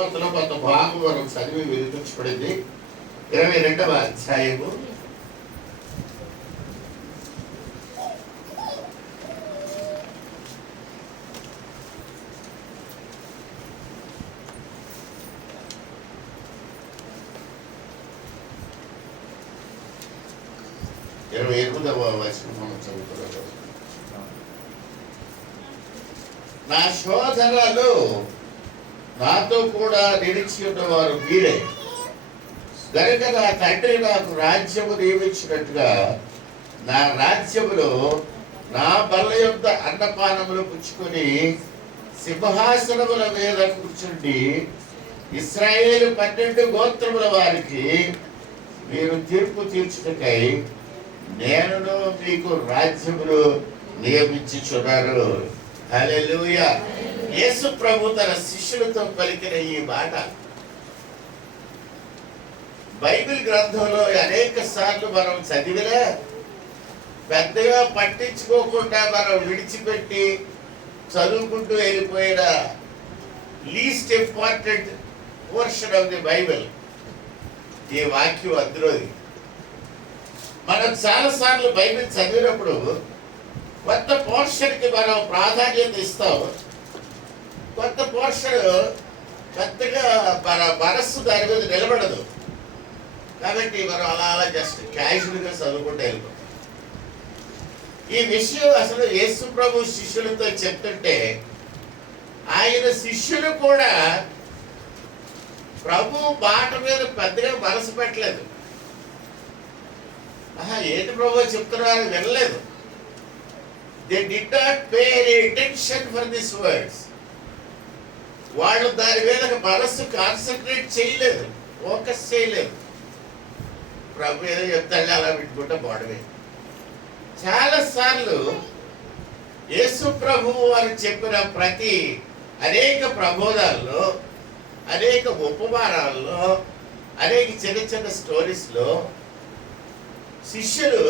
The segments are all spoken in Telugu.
సువార్తలో కొంత భాగం మనం చదివి వినిపించబడింది. 22వ అధ్యాయము 28వ వచనం మనం చదువుతున్నాం. నా సోదరులు నాతో కూడా నిలిచి ఉన్నవారు మీరే గనుక నా తండ్రి నాకు రాజ్యము నియమించినట్టుగా నా రాజ్యములో నా బల్ల యొద్ద అన్నపానములు పుచ్చుకొని సింహాసనముల మీద కూర్చుండి ఇశ్రాయేలు 12 గోత్రముల వారికి మీరు తీర్పు తీర్చుటకై నేను మీకు రాజ్యములు నియమించుచున్నారు. హల్లెలూయా. యేసు ప్రభు తన శిష్యులతో పలికిన ఈ మాట బైబిల్ గ్రంథంలో అనేక సార్లు మనం చదివినా పెద్దగా పట్టించుకోకుండా మనం విడిచిపెట్టి చదువుకుంటూ వెళ్ళిపోయిన least important portion of the Bible ఈ వాక్యం అందులోది. మనం చాలాసార్లు బైబిల్ చదివినప్పుడు కొత్త పోర్షన్కి మనం ప్రాధాన్యత ఇస్తాం, కొత్త పోర్షన్ పెద్దగా మన మనస్సు దాని మీద నిలబడదు. కాబట్టి మనం అలా జస్ట్ క్యాజువల్గా చదువుకుంటూ వెళ్ళిపోతాం. ఈ విషయం అసలు యేసు ప్రభు శిష్యులతో చెప్తుంటే ఆయన శిష్యులు కూడా ప్రభు మాట మీద పెద్దగా మనసు పెట్టలేదు. ఏంటి ప్రభు చెప్తున్నారు వినలేదు. They did not pay any attention for these words. వాళ్ళు దాని మీద మనస్సు కాన్సన్ట్రేట్ చేయలేదు, ఫోకస్ చేయలేదు. ప్రభు ఏదో చెప్తాడు అలా పెట్టుకుంటే బాడమే. చాలాసార్లు యేసు ప్రభువు వారు చెప్పిన ప్రతి అనేక ప్రబోధాల్లో, అనేక ఉపమానాల్లో, అనేక చిన్న చిన్న స్టోరీస్లో శిష్యులు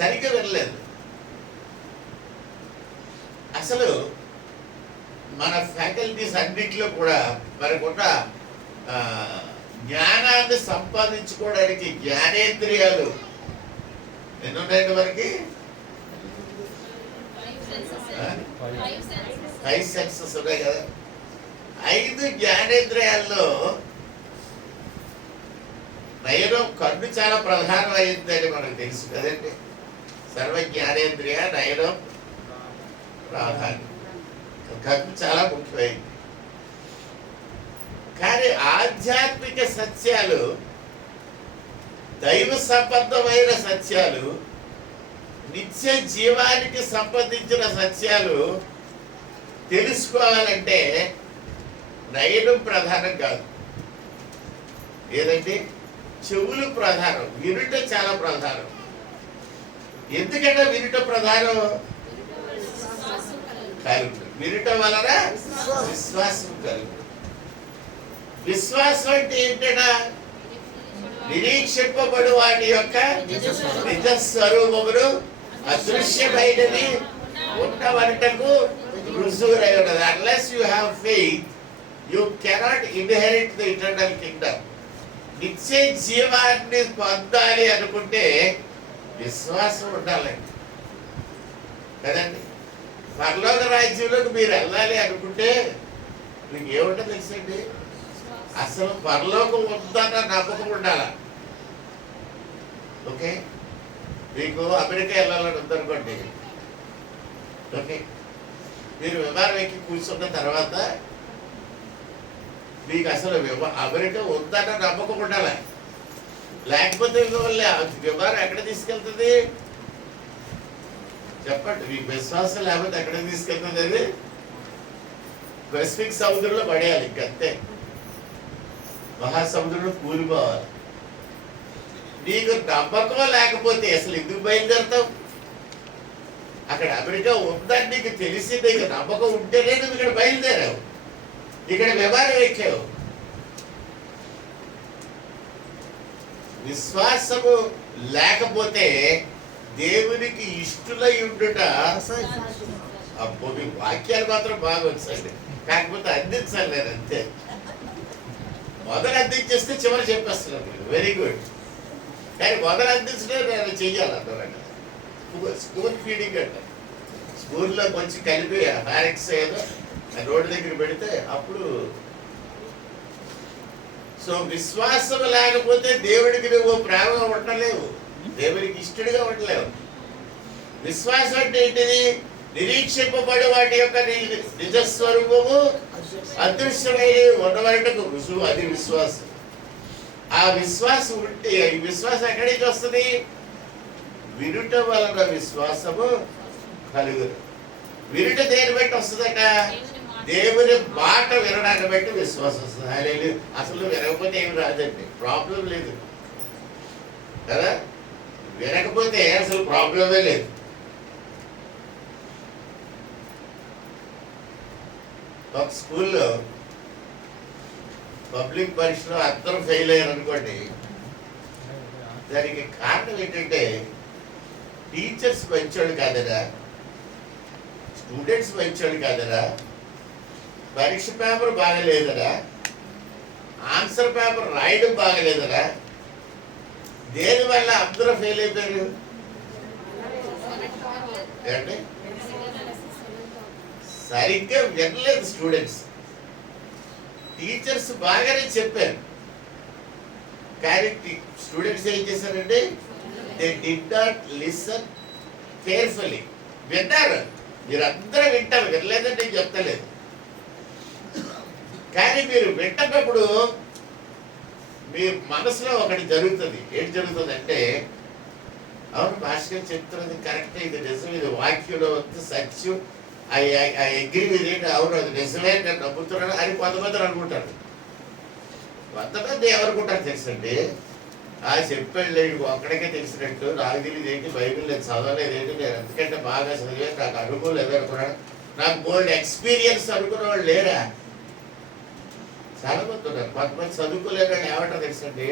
సరిగ్గా వినలేదు. అసలు మన ఫ్యాకల్టీస్ అన్నింటిలో కూడా మనకున్న జ్ఞానాన్ని సంపాదించుకోవడానికి జ్ఞానేంద్రియాలు ఎన్నున్నాయండి మనకి? 5 సెన్సెస్ ఉన్నాయి కదా. 5 జ్ఞానేంద్రియాల్లో నయనం కన్ను చాలా ప్రధానమైందని మనకు తెలుసు కదండి. సర్వ జ్ఞానేంద్రియ నయనం ప్రాధాన్యం, కన్ను చాలా ముఖ్యమైంది. కానీ ఆధ్యాత్మిక సత్యాలు, దైవ సంబంధమైన సత్యాలు, నిత్య జీవానికి సంబంధించిన సత్యాలు తెలుసుకోవాలంటే నయనం ప్రధానం కాదు. ఏదండి? చెవులు ప్రధానం, వినుట చాలా ప్రధానం. ఎందుకంటే వినుట ప్రధానం, వినుట వలన విశ్వాసం కలుగు. విశ్వాసం అంటే ఏంటంటే నిరీక్షింపబడు వాటి యొక్క నిజ స్వరూపమును అదృశ్యమైనది ఉన్నవటకు రుజువులై ఉన్నది. Unless you have faith you cannot inherit the eternal Kingdom. నిత్య జీవాన్ని పొందాలి అనుకుంటే విశ్వాసం ఉండాలండి కదండి. పరలోక రాజ్యంలోకి మీరు వెళ్ళాలి అనుకుంటే మీకు ఏముంటో తెలుసండి, అసలు పరలోకం ఉందన్న నమ్మకం ఉండాల. ఓకే, మీకు అమెరికా వెళ్ళాలని ఉందనుకోండి, ఓకే, మీరు విమానం ఎక్కి కూర్చున్న తర్వాత మీకు అసలు అమెరికా ఉందన్న నమ్మకం ఉండాలి. లేకపోతే విమానం ఎక్కడ తీసుకెళ్తుంది చెప్పండి? మీకు విశ్వాసం లేకపోతే ఎక్కడ తీసుకెళ్తుంది? అది పసిఫిక్ సముద్రంలో పడేయాలి, ఇంకంతే. మహాసముద్రంలో కూలిపోవాలి. నీకు నమ్మకం లేకపోతే అసలు ఎందుకు బయలుదేరుతావు? అక్కడ అమెరికా ఉందని నీకు తెలిసి నీకు నమ్మకం ఉంటేనే నువ్వు ఇక్కడ బయలుదేరావు, ఇక్కడ విమానం ఎక్కావు. విశ్వాసము లేకపోతే దేవునికి ఇష్టలై ఉండుట అబ్బో మీ వాక్యాలు మాత్రం బాగా వచ్చండి, కాకపోతే అందించాలి నేను అంతే. మొదలు అందించేస్తే చివరి చెప్పేస్తున్నాను మీరు, వెరీ గుడ్. కానీ మొదలు అందించడం నేను చెయ్యాలి అన్నమాట. స్కూల్ ఫీడింగ్ అంట, స్కూల్లో కొంచెం కలిపి హారెక్స్ ఏదో రోడ్డు దగ్గర పెడితే అప్పుడు. సో విశ్వాసం లేకపోతే దేవుడికి నువ్వు ప్రేమగా ఉండలేవు, దేవుడికి ఇష్టడిగా ఉండలేవు. విశ్వాసం అంటే ఏంటిది? నిరీక్షింపబడి వాటి యొక్క నిజస్వరూపము అదృశ్యమైన ఉన్నవాటికి రుజువు, అది విశ్వాసం. ఆ విశ్వాసం ఉంటే, ఈ విశ్వాసం ఎక్కడి నుంచి వస్తుంది? వినుట వలన విశ్వాసము కలుగును. వినుట దేని బట్టి వస్తుందట? దేవుని మాట వినడాన్ని బట్టి విశ్వాసం వస్తుంది. అసలు వినకపోతే ఏమి రాదండి, ప్రాబ్లం లేదు కదా. వినకపోతే అసలు ప్రాబ్లమే లేదు. ఒక స్కూల్లో పబ్లిక్ పరీక్షలో అందరూ ఫెయిల్ అయ్యారు అనుకోండి, దానికి కారణం ఏంటంటే టీచర్స్ మంచోళ్ళు కాదరా, స్టూడెంట్స్ మంచోళ్ళు కాదరా, పరీక్ష పేపర్ బాగలేదరా, ఆన్సర్ పేపర్ రాయడం బాగలేదరా, దేనివల్ల అందరూ ఫెయిల్ అయిపోయారు అంటే సరిగ్గా వినలేదు స్టూడెంట్స్. టీచర్స్ బాగానే చెప్పారు, కానీ స్టూడెంట్స్ ఏం చేశారంటే they did not listen carefully. విన్నారు, మీరందరూ వింటారు, వినలేదంటే నేను చెప్తలేదు. కానీ మీరు వింటున్నప్పుడు మీ మనసులో ఒకటి జరుగుతుంది. ఏంటి జరుగుతుంది అంటే, అవును భాషగా చెప్తున్నది కరెక్టే, ఇది నిజం, ఇది వాక్యంలో వస్తే సత్యం, ఐ అగ్రీ విత్ ఇట్, అవును అది నిజమే, నేను నమ్ముతున్నాను అని కొంతమంది అనుకుంటారు. కొంతమంది ఏమనుకుంటారు తెలుసండి, చెప్పండి ఒక్కడికే తెలిసినట్టు, నాకు తెలియదు ఏంటి, బైబిల్ నేను చదవలేదు ఏంటి, నేను ఎందుకంటే బాగా చదివే నాకు అనుభవం లేదనుకున్నాను, నాకు బోల్డ్ ఎక్స్పీరియన్స్ అనుకున్న వాళ్ళు లేరా? చాలా మంది ఉన్నారు. కొంతమంది చదువుకోలేరు అని ఏమంటారు తెలుసండి,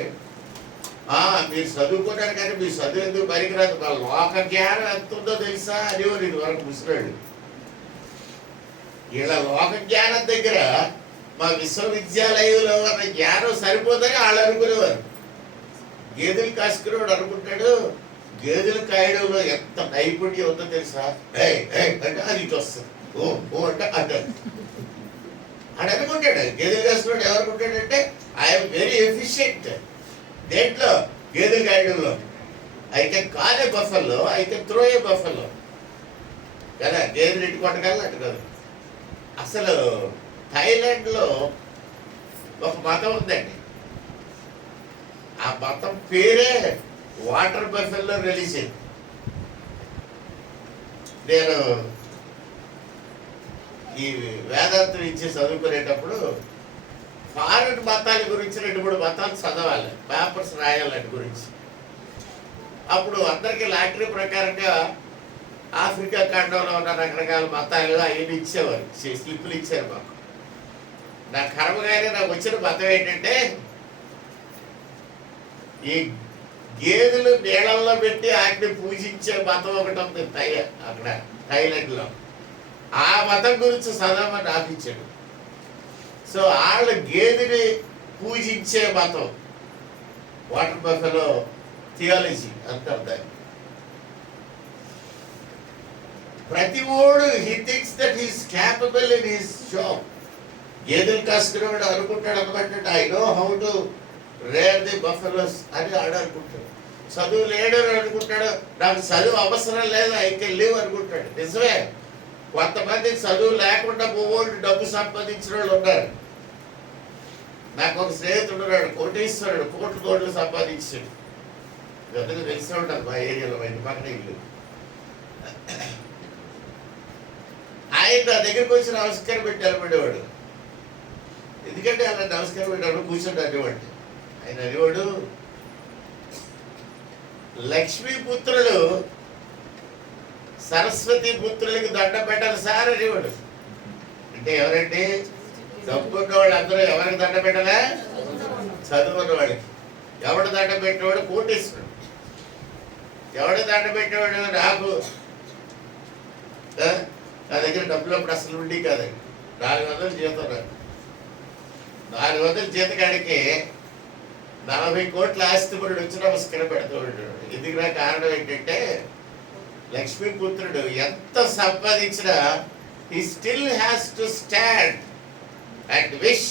మీరు చదువుకున్నారు కానీ మీరు చదువు ఎందుకు పనికిరాదు, మా లోక జ్ఞానం ఎంత ఉందో తెలుసా అనేవారు ఇది వరకు ముసిరాడు. ఇలా లోక జ్ఞానం దగ్గర మా విశ్వవిద్యాలయంలో ఉన్న జ్ఞానం సరిపోదని వాళ్ళు అనుకునేవారు. గేదెలు కాసుకునేవాడు అనుకుంటాడు, గేదెలు కాయడంలో ఎంత నైపుణ్యం ఉందో తెలుసా, అంటే అది ఇటు వస్తుంది, ఓ అంటే అంటారు అని అనుకుంటాడు. గేదెలు కాసుకున్నాడు ఎవరుకుంటాడంటే ఐఎమ్ వెరీ ఎఫిషియెంట్ దేంట్లో, గేదెలు కాయడంలో. అయితే కాలే బఫల్లో, అయితే త్రోయే బఫల్లో కదా, గేదెలు ఇటు కొట్టగల అటు కాదు. అసలు థాయిలాండ్లో ఒక మతం ఉందండి, ఆ మతం పేరే వాటర్ బఫెల్లో రిలీజియన్. నేను ఈ వేదాంతం ఇచ్చి చదువుకునేటప్పుడు ఫారెన్ మతాల గురించి 2-3 మతాలు చదవాలి, పేపర్స్ రాయాలి వాటి గురించి. అప్పుడు అందరికీ లాటరీ ప్రకారంగా ఆఫ్రికా ఖండంలో ఉన్న రకరకాల మతాలు అవన్నీ ఇచ్చేవారు, స్లిప్పులు ఇచ్చారు మాకు. నా కర్మగానే నాకు వచ్చిన మతం ఏంటంటే, ఈ గేదెలు నీళ్ళల్లో పెట్టి వాటిని పూజించే మతం ఒకటి ఉంది అక్కడ థాయిలాండ్లో. ఆ మతం గురించి చదవమని ఆపించాడు. సో వాళ్ళ గేదెని పూజించే మతం వాటర్ బఫెలో థియాలజీ అంటారు దాన్ని. ప్రతి ఓడు he thinks that he's capable in his job. గేదెలు కాసుకునేవాడు అనుకుంటాడు అనమాట, I know how to rare the buffaloes అని ఆడ అనుకుంటాడు. చదువు లేడు అనుకుంటాడు, నాకు చదువు అవసరం లేదు, ఐ కెన్ లివ్ అనుకుంటాడు. నిజమే, కొంతమంది చదువు లేకుండా పోవోళ్ళు డబ్బు సంపాదించిన వాళ్ళు ఉన్నారు. నాకు ఒక స్నేహితుడు ఉన్నాడు, కోటీశ్వరుడు, కోట్లు సంపాదించాడు. ఎందుకు తెలిసే ఉంటారు మా ఏరియాలో, మా ఇంటి పక్కన ఇల్లు. ఆయన నా దగ్గరికి వచ్చి నమస్కారం పెట్టి నిలబడేవాడు. ఎందుకంటే అలా నమస్కారం పెట్టాడు కూర్చొని అనేవాడు. ఆయన అనేవాడు, లక్ష్మీపుత్రులు సరస్వతి పుత్రులకి దండ పెట్టాలి సార్ అనేవాడు. అంటే ఎవరంటే డబ్బున్న వాళ్ళు అందరూ ఎవరికి దండ పెట్టాలా? చదువున్న వాడికి. ఎవడు దండ పెట్టేవాడు? కోటేశ్వరుడు. ఎవడు దండ పెట్టేవాడు? నాకు నా దగ్గర డబ్బులు అప్పుడు అసలు ఉండి కాదండి. 400 జీతం నాకు. 400 జీతకాడికి 40 కోట్ల ఆస్తిపరుడు వచ్చి నమస్కారం పెడుతూ ఉంటాడు. ఎందుకు నా కారణం ఏంటంటే లక్ష్మీపుత్రుడు ఎంత సంపాదించినా he still has to stand and wish.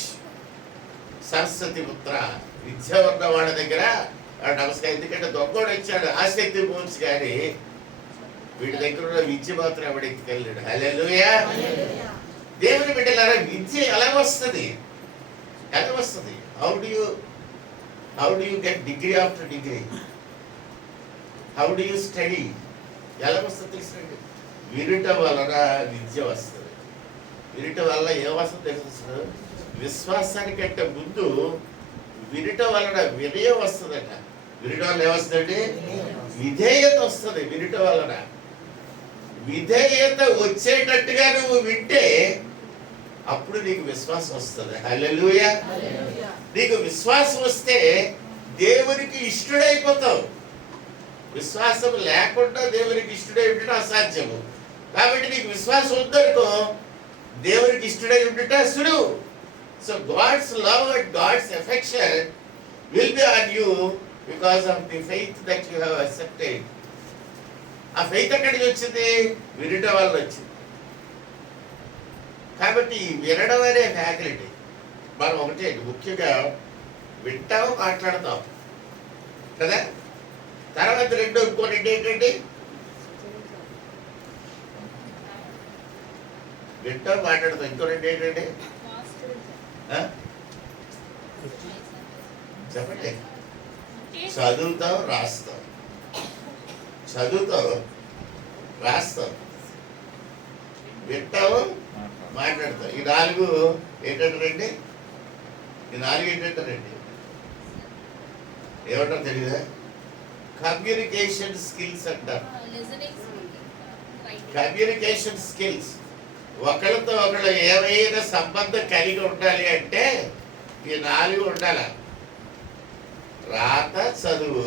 Saraswati పుత్ర విద్య ఉన్న వాళ్ళ దగ్గర నమస్కారం. ఎందుకంటే దొంగోడు వచ్చాడు ఆసక్తి పోవచ్చు, కానీ వీడి దగ్గర ఉన్న విద్య మాత్రం ఎవడికి తెలియడు. హల్లెలూయా. దేవుని బిడ్డలారా, విద్య ఎలా వస్తుంది? ఎలా వస్తుంది? How do you get degree after degree? How do you study? ఎలా వస్తుంది తెలుసండి? వినుట వలన విద్య వస్తుంది. వినుట వల్ల ఏమొస్తుంది తెలుసు? విశ్వాసానికంటే ముందు వినుట వలన వినయం వస్తుందట. వినుట వల్ల ఏమొస్తుందండి? విధేయత వస్తుంది. వినుట వలన విధేయత వచ్చేటట్టుగా నువ్వు వింటే అప్పుడు నీకు విశ్వాసం వస్తుంది. హల్లెలూయా. నీకు విశ్వాసం వస్తే దేవునికి ఇష్టడైపోతావు. విశ్వాసం లేకుండా దేవునికి ఇష్టడై ఉండటం అసాధ్యము. కాబట్టి నీకు విశ్వాసం ఉందనుకో, దేవునికి ఇష్టడై ఉండట సులువు. So God's love and God's affection will be on you because of the faith that you have accepted. ఆ ఫెయిత్ ఎక్కడికి వచ్చింది? వినడం వల్ల వచ్చింది. కాబట్టి వినడం అనే ఫ్యాకల్టీ మనం ఒకటే, ముఖ్యంగా వింటాం, మాట్లాడతాం కదా. తర్వాత ఇంకో రెండు ఏంటండి? వింటాం, మాట్లాడతాం. ఇంకో రెండు ఏంటండి? చెప్పండి. చదువుతాం, రాస్తాం. చదువుతాం, రాస్తాం, వింటాము, మాట్లాడతాం. ఈ 4 ఏంటంటారండి? ఈ 4 ఏంటంటారండి? ఏమంటారు తెలియదా? కమ్యూనికేషన్ స్కిల్స్ అంటారు. Communication skills. ఒకరితో ఒకళ్ళు ఏమైనా సంబంధం కలిగి ఉండాలి అంటే ఈ 4 ఉండాలి. రాత, చదువు,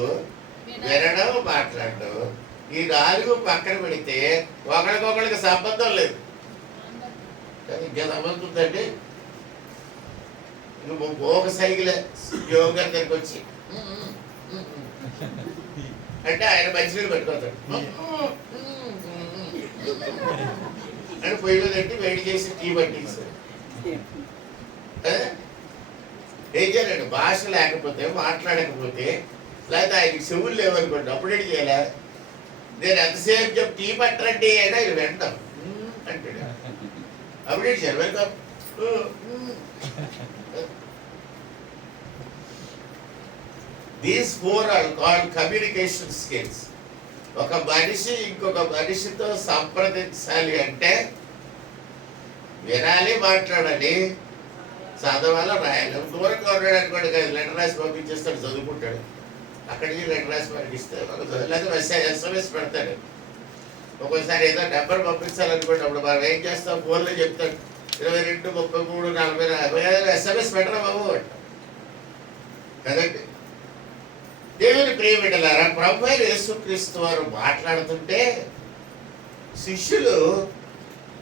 వినడం, మాట్లాడడం. ఈ 4 పక్కన పెడితే ఒకరికొకరికి సంబంధం లేదు. ఇంకా సంబంధం ఉందండి. ఒక సైకిల్ యోగ గారి దగ్గరికి వచ్చి అంటే ఆయన మంచినీళ్ళు పెట్టుకోతాడు అని పొయ్యి మీద పెట్టి వేడి చేసి టీ పట్టిస్తాడు. ఏం చేయాలండి? భాష లేకపోతే, మాట్లాడకపోతే, లేకపోతే ఆయనకి చెవులు లేవనుకోండి, అప్పుడు ఏంటి చేయాలి? నేను ఎంతసేపు చెప్పి టీ పట్టరండి అయినా ఇది వెంటాం అంటాడు. అప్పుడు ఏంటి చేయాలి? Welcome. These 4 are called communication skills. ఒక మనిషి ఇంకొక మనిషితో సంప్రదించాలి అంటే వినాలి, మాట్లాడాలి, చదవాలి, రాయాలి. దూరంగా ఉన్నాడు అనుకోండి, లెటర్ రాసి పంపించేస్తాడు, చదువుకుంటాడు. అక్కడి నుంచి లెటర్ రాసి పంపిస్తే లేకపోతే SMS పెడతాడు. ఒక్కోసారి ఏదో నెంబర్ పంపించాలనుకోండి, అప్పుడు మనం ఏం చేస్తాం? ఫోన్లో చెప్తాడు 22 33 40 SMS పెట్టరా బాబు కదండి. దేవుని ప్రియబిడ్డలారా, ప్రభువైన యేసుక్రీస్తు వారు మాట్లాడుతుంటే శిష్యులు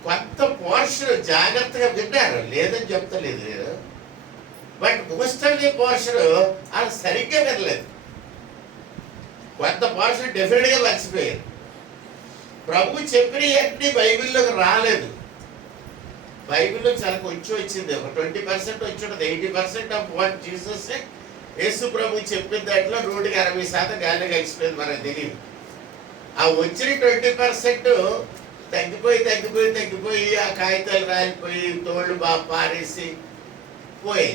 కొంత పోర్షన్ జాగ్రత్తగా విన్నారు, లేదని చెప్తలేదు. But most of the portion వాళ్ళు సరిగ్గా వినలేదు. కొంత పోర్షన్ డెఫినెట్గా మర్చిపోయారు. ప్రభు చెప్పిన అన్ని బైబిల్లోకి రాలేదు. బైబిల్లో చాలా కొంచెం వచ్చింది, ఒక 20% వచ్చి ఉంటుంది. 80% ఆఫ్ వాట్ జీసస్ యేసు ప్రభు చెప్పిన దాంట్లో 160% గాలిలో కలిసిపోయింది, మనకు తెలియదు. ఆ వచ్చిన 20% తగ్గిపోయి ఆ కాగితాలు రాలిపోయి తోళ్ళు బాగా పారేసి పోయి.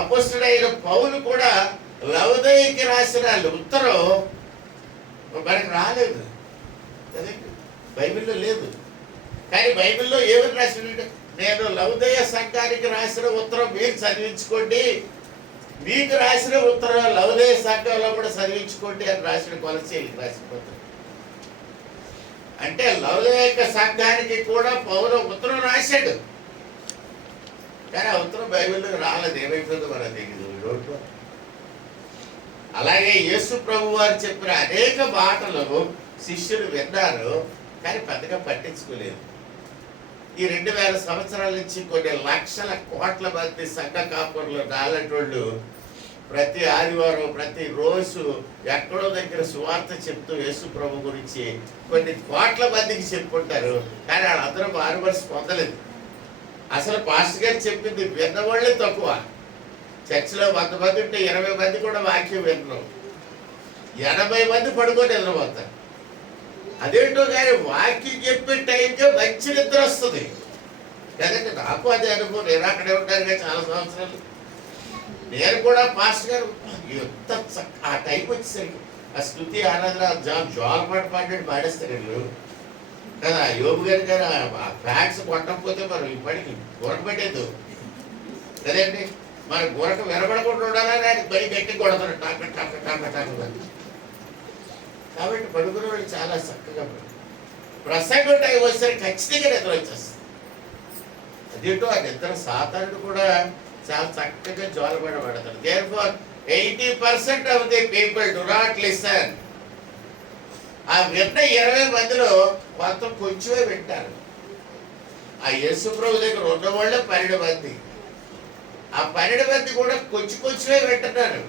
అపోస్తలుడైన పౌలు కూడా లవొదికీకి రాసిన ఉత్తరం మనకు రాలేదు కదండి, బైబిల్లో లేదు. కానీ బైబిల్లో ఏమని రాసినట్టు, నేను లవొదికీయ సంఘానికి రాసిన ఉత్తరం మీరు చదివించుకోండి, మీకు రాసిన ఉత్తరం లవొదికీయ సంఘంలో కూడా చదివించుకోండి అని రాసిన కొలసీలకు రాసిపోతారు. అంటే లవొదికీయ సంఘానికి కూడా పౌలు ఉత్తరం రాశాడు, కానీ ఆ ఉత్తరం బైబిల్లో రాలేదు. ఏమైపోతుందో మనకు తెలియదు. అలాగే యేసు ప్రభు వారు చెప్పిన అనేక మాటలు శిష్యులు విన్నారు, కానీ పెద్దగా పట్టించుకోలేదు. ఈ 2000 సంవత్సరాల నుంచి కొన్ని లక్షల కోట్ల మంది సంఘ కాపురులు నాలంటోళ్ళు ప్రతి ఆదివారం ప్రతి రోజు ఎక్కడో దగ్గర సువార్త చెప్తూ యేసు ప్రభు గురించి కొన్ని కోట్ల మందికి చెప్పుకుంటారు. కానీ వాళ్ళందరూ మారుమనసు పొందలేదు. అసలు పాస్టర్ గారు చెప్పింది విన్నవాళ్ళే తక్కువ. చర్చిలో 100 మంది ఉంటే 20 మంది కూడా వాక్యం వినరు, 80 మంది పడుకొని నిద్రపోతారు. అదేంటో కానీ వాక్యం చెప్పే టైంకే మంచి నిద్ర వస్తుంది కదండి. నాకు అదే అనుభవం. నేను అక్కడే ఉంటాను కదా చాలా సంవత్సరాలు. నేను కూడా పాస్టర్ గారు ఎంత ఆ టైం వచ్చేసరికి ఆ స్తుతి ఆరాధన జోలపాటు పాడినట్టు పాడేస్తారు వీళ్ళు కదా. యోగు గారి గారు ఆ ఫ్యాక్స్ కొట్టకపోతే మనం ఇప్పటికి గురక పెట్టేది కదండి. మన గురక వినపడకుండా ఉండాలని ఆయన బలి గట్టి కొడతాడు టాక టాక టాక టాక. కాబట్టి పడుకున్న వాళ్ళు చాలా చక్కగా ప్రసంగం టైం వచ్చేసరికి ఖచ్చితంగా నిద్ర వచ్చేస్తుంది. అదేంటో ఆ నిద్ర సాతానుడు కూడా చాలా చక్కగా జోలబడి పడతాడు. Therefore 80% of the people do not listen. ఆ విన్న 20 మందిలో మొత్తం కొంచెమే వింటారు. ఆ యేసు ప్రభు దగ్గర ఉన్న వాళ్ళే 12 మంది. ఆ 12 మంది కూడా కొంచెమే వింటున్నారు.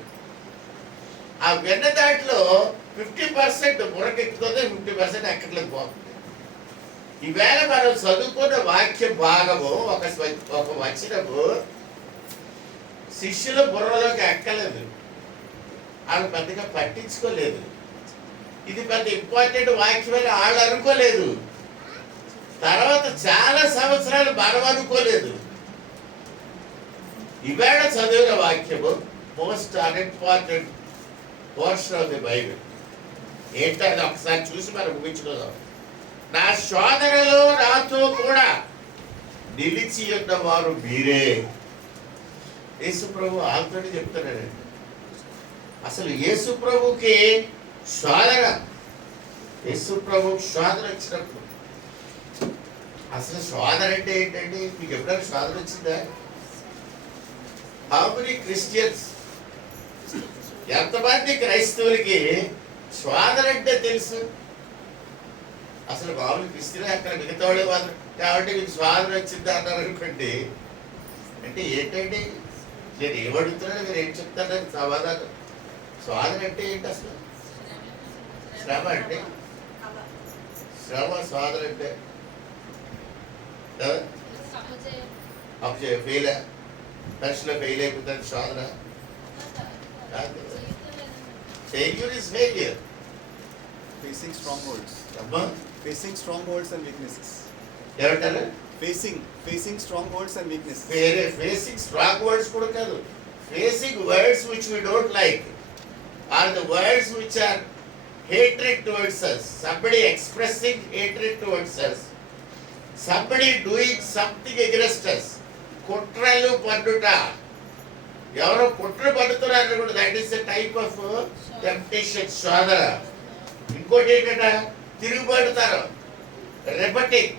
ఆ విన్న దాంట్లో 50% బుర్రకెక్కుతుంది, 50% ఎక్కట్లేదు పోతుంది. ఈవేళ మనం చదువుకున్న వాక్య భాగము ఒక వచనము శిష్యుల బుర్రలోకి ఎక్కలేదు, వాళ్ళు పెద్దగా పట్టించుకోలేదు. ఇది పెద్ద ఇంపార్టెంట్ వాక్యం అని వాళ్ళు అనుకోలేదు. తర్వాత చాలా సంవత్సరాలు మనం అనుకోలేదు. ఈవేళ చదివిన వాక్యము most unimportant portion of the Bible. ఏంటది ఒకసారి చూసి మనం ముగించుకుందాం. నా సోదరులు నాతో కూడా నిలిచి ఉన్నవారు మీరే. యేసు ప్రభు ఆల్రెడీ చెప్తున్నాడండి. అసలు యేసు ప్రభుకి సోదర, యేసు ప్రభు సోదర వచ్చినప్పుడు అసలు సోదర అంటే ఏంటండి? మీకు ఎప్పుడైనా సోదర వచ్చిందా? హౌ మెనీ క్రిస్టియన్స్, ఎంతమంది క్రైస్తవులకి సోదర అంటే తెలుసు? అసలు మామూలు క్రిస్టియన్ అక్కడ మిగతా వాళ్ళు కాబట్టి మీకు స్వాదన వచ్చిందా అన్నారు అనుకోండి. అంటే ఏంటండి, నేను ఏమడుగుతున్నాను మీరు ఏం చెప్తానని సమాధానం. స్వాదన అంటే ఏంటి అసలు? శ్రమ అంటే శ్రమ. స్వాదన అంటే ఫెయిల్, పరీక్షలో ఫెయిల్ అయిపోతుంది స్వాదన. Failure is failure. Facing strongholds. Facing strongholds and weaknesses. ఏమంటారు? Facing strongholds and weaknesses. Facing strongholds కూడా కాదు. Facing words which we don't like, or the words which are hatred towards us. Somebody expressing hatred towards us. Somebody doing something against us. కుట్రలు పన్నుట. ఎవరో కుట్ర పన్నుతున్నారు కూడా. That is a type of temptation, శోధన. ఇంకోటి ఏంటంటే తిరుగుబడుతారు, rebelling.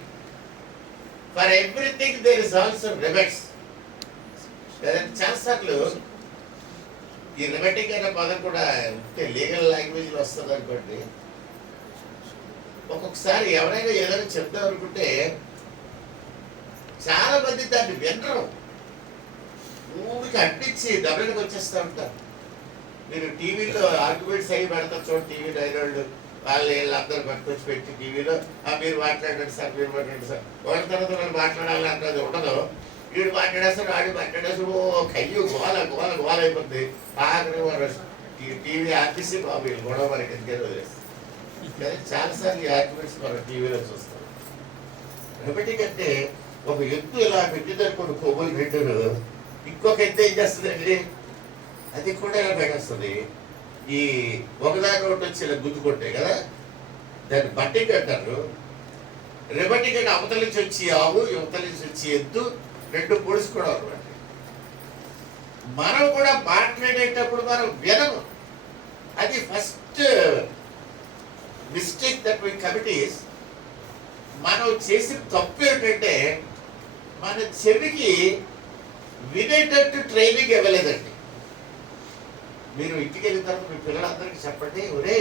For everything there is also rebels. చాలాసార్లు ఈ రిబెటింగ్ అనే పదం కూడా లీగల్ లాంగ్వేజ్లో వస్తుంది అనుకోండి. ఒక్కొక్కసారి ఎవరైనా ఏదైనా చెప్దాం అనుకుంటే చాలా మంది దాన్ని వినరు, ఊరికి అట్టించి దెబ్బకి వచ్చేస్తూ ఉంటారు. మీరు టీవీలో ఆర్గ్యుమెంట్స్ అయ్యి పెడతారు చూడండి. టీవీ డైరెక్ట్ వాళ్ళు వీళ్ళందరూ పట్టుకొచ్చి పెట్టి టీవీలో మీరు మాట్లాడండి సార్, మీరు మాట్లాడండి సార్. ఒకరి తర్వాత వాళ్ళు మాట్లాడాలి అన్నది ఉండదు. వీడు మాట్లాడేస్తారు, ఆడి మాట్లాడేస్తారు. కయ్యు గోల గోల గోల అయిపోద్ది. ఆఖరి వారు టీవీ ఆర్టీసీ బాబు వీళ్ళు గొడవ మనకి ఎందుకని వదిలేస్తారు. కానీ చాలాసార్లు ఈ ఆర్గ్యుమెంట్స్ మనం టీవీలో చూస్తాం. రిబెటింగ్ అంటే ఒక ఎత్తు ఇలా పెట్టిందనుకోండి, కొవ్వులు పెట్టారు, ఇంకొక ఎత్తు ఏం చేస్తుందండి, అది కూడా ఇలా పెట్టేస్తుంది. ఈ ఒకదాని ఒకటి వచ్చి ఇలా గుద్దు కొట్టాయి కదా, దాన్ని బట్టింగ్ అంటారు. రిబటింగ్ అంటే అవతల నుంచి వచ్చి ఆవు, యువతల నుంచి వచ్చి ఎద్దు, రెండు పొడుచుకోవడం అనమాట. మనం కూడా మాట్లాడేటప్పుడు మనం వినము. అది first mistake that we commit is, మనం చేసిన తప్పు ఏంటంటే మన చెవికి వినేటట్టు ట్రైనింగ్ ఇవ్వలేదండి. మీరు ఇంటికి వెళ్ళిన తర్వాత మీ పిల్లలందరికీ చెప్పండి, ఒరే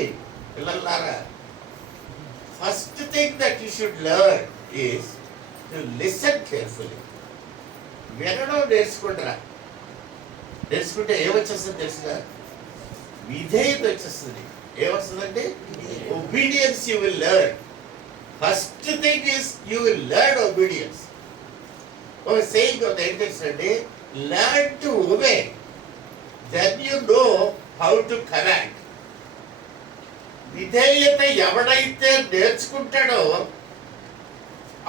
పిల్లలారా, first thing that you should learn is to listen carefully. వినడం నేర్చుకుంటారా? నేర్చుకుంటే ఏమొచ్చేస్తుంది తెలుసుగా? విధేయత వచ్చేస్తుంది. ఏమొస్తుందంటే obedience you will learn. First thing is you will learn obedience. ఒక సేయింగ్ ఒక ఏం తెలుసండి, learn to obey, then you know how to command. విధేయత ఎవడైతే నేర్చుకుంటాడో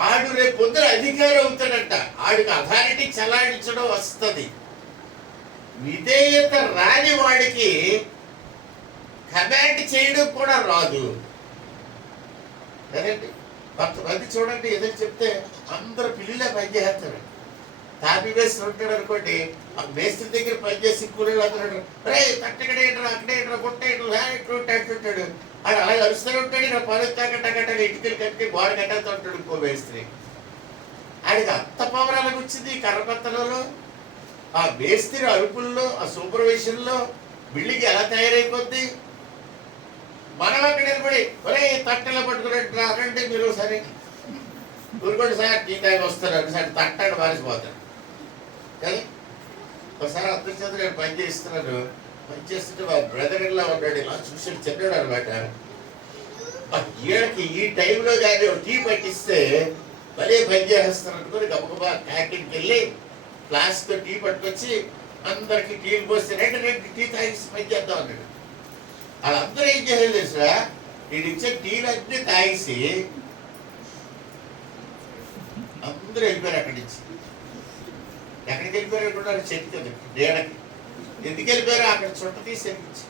ఆడు రేపు పొద్దున అధికారి అవుతాడంట. ఆడికి అథారిటీ చలాయించడం వస్తుంది. విధేయత రాని వాడికి కమాండ్ చేయడం కూడా రాదు. కదండి, కొంతమంది చూడండి ఏదైనా చెప్తే అందరూ పిల్లిలా పనిచేస్తారు. తాపి వేసి ఉంటాడు అనుకోండి, ఆ మేస్త్రి దగ్గర పనిచేసి కూలీలు అందరూ రే తట్టకడేంట్రా అక్కడేంట్రా కొట్టేంట్రా అంటుంటాడు. ఆడు అలాగే అరుస్తూనే ఉంటాడు. ఇక్కడ పని టకటక ఇటుకలు కట్టి గోడ కట్టేస్తూ ఉంటాడు ఇంకో మేస్త్రి. ఆడికి అంత పవర్ అలాగ వచ్చింది ఈ కర్రపత్తలలో, ఆ మేస్త్రి అరుపుల్లో, ఆ సూపర్విజన్లో బిల్డింగ్ ఎలా తయారైపోద్ది. మనం అక్కడ నిలబడి ఒరే తట్టలో పట్టుకున్నట్టు అనంటే మీరు సరే ఊరుకోండి సార్ టీ తాగి వస్తారు సార్ తట్టాడు మారిసిపోతాడు కదా. ఒకసారి అదృష్టంతో నేను పని చేస్తున్నాను. పని చేస్తుంటే మా బ్రదర్ ఇలా ఉన్నాడు, ఇలా చూసి చెప్పాడు అనమాట. వీళ్ళకి ఈ టైంలో కానీ టీ పట్టిస్తే భలే పని చేస్తారు అనుకుని గబగబా క్యాంటీన్కి వెళ్ళి క్లాస్తో టీ పట్టుకొచ్చి అందరికి టీలు పోస్తే రెండు టీ తాగి పని చేద్దాం అన్నాడు. వాళ్ళందరూ ఏం చేయాలి తెలుసా, నేను ఇచ్చే టీలు అన్నీ తాగేసి అందరూ వెళ్ళిపోయారు అక్కడి నుంచి. ఎక్కడికి వెళ్ళిపోయారు అనుకుంటారు? చెట్టు కదా నీడకి. ఎందుకు వెళ్ళిపోయారు? అక్కడ చుట్ట తీసి వెళ్ళించి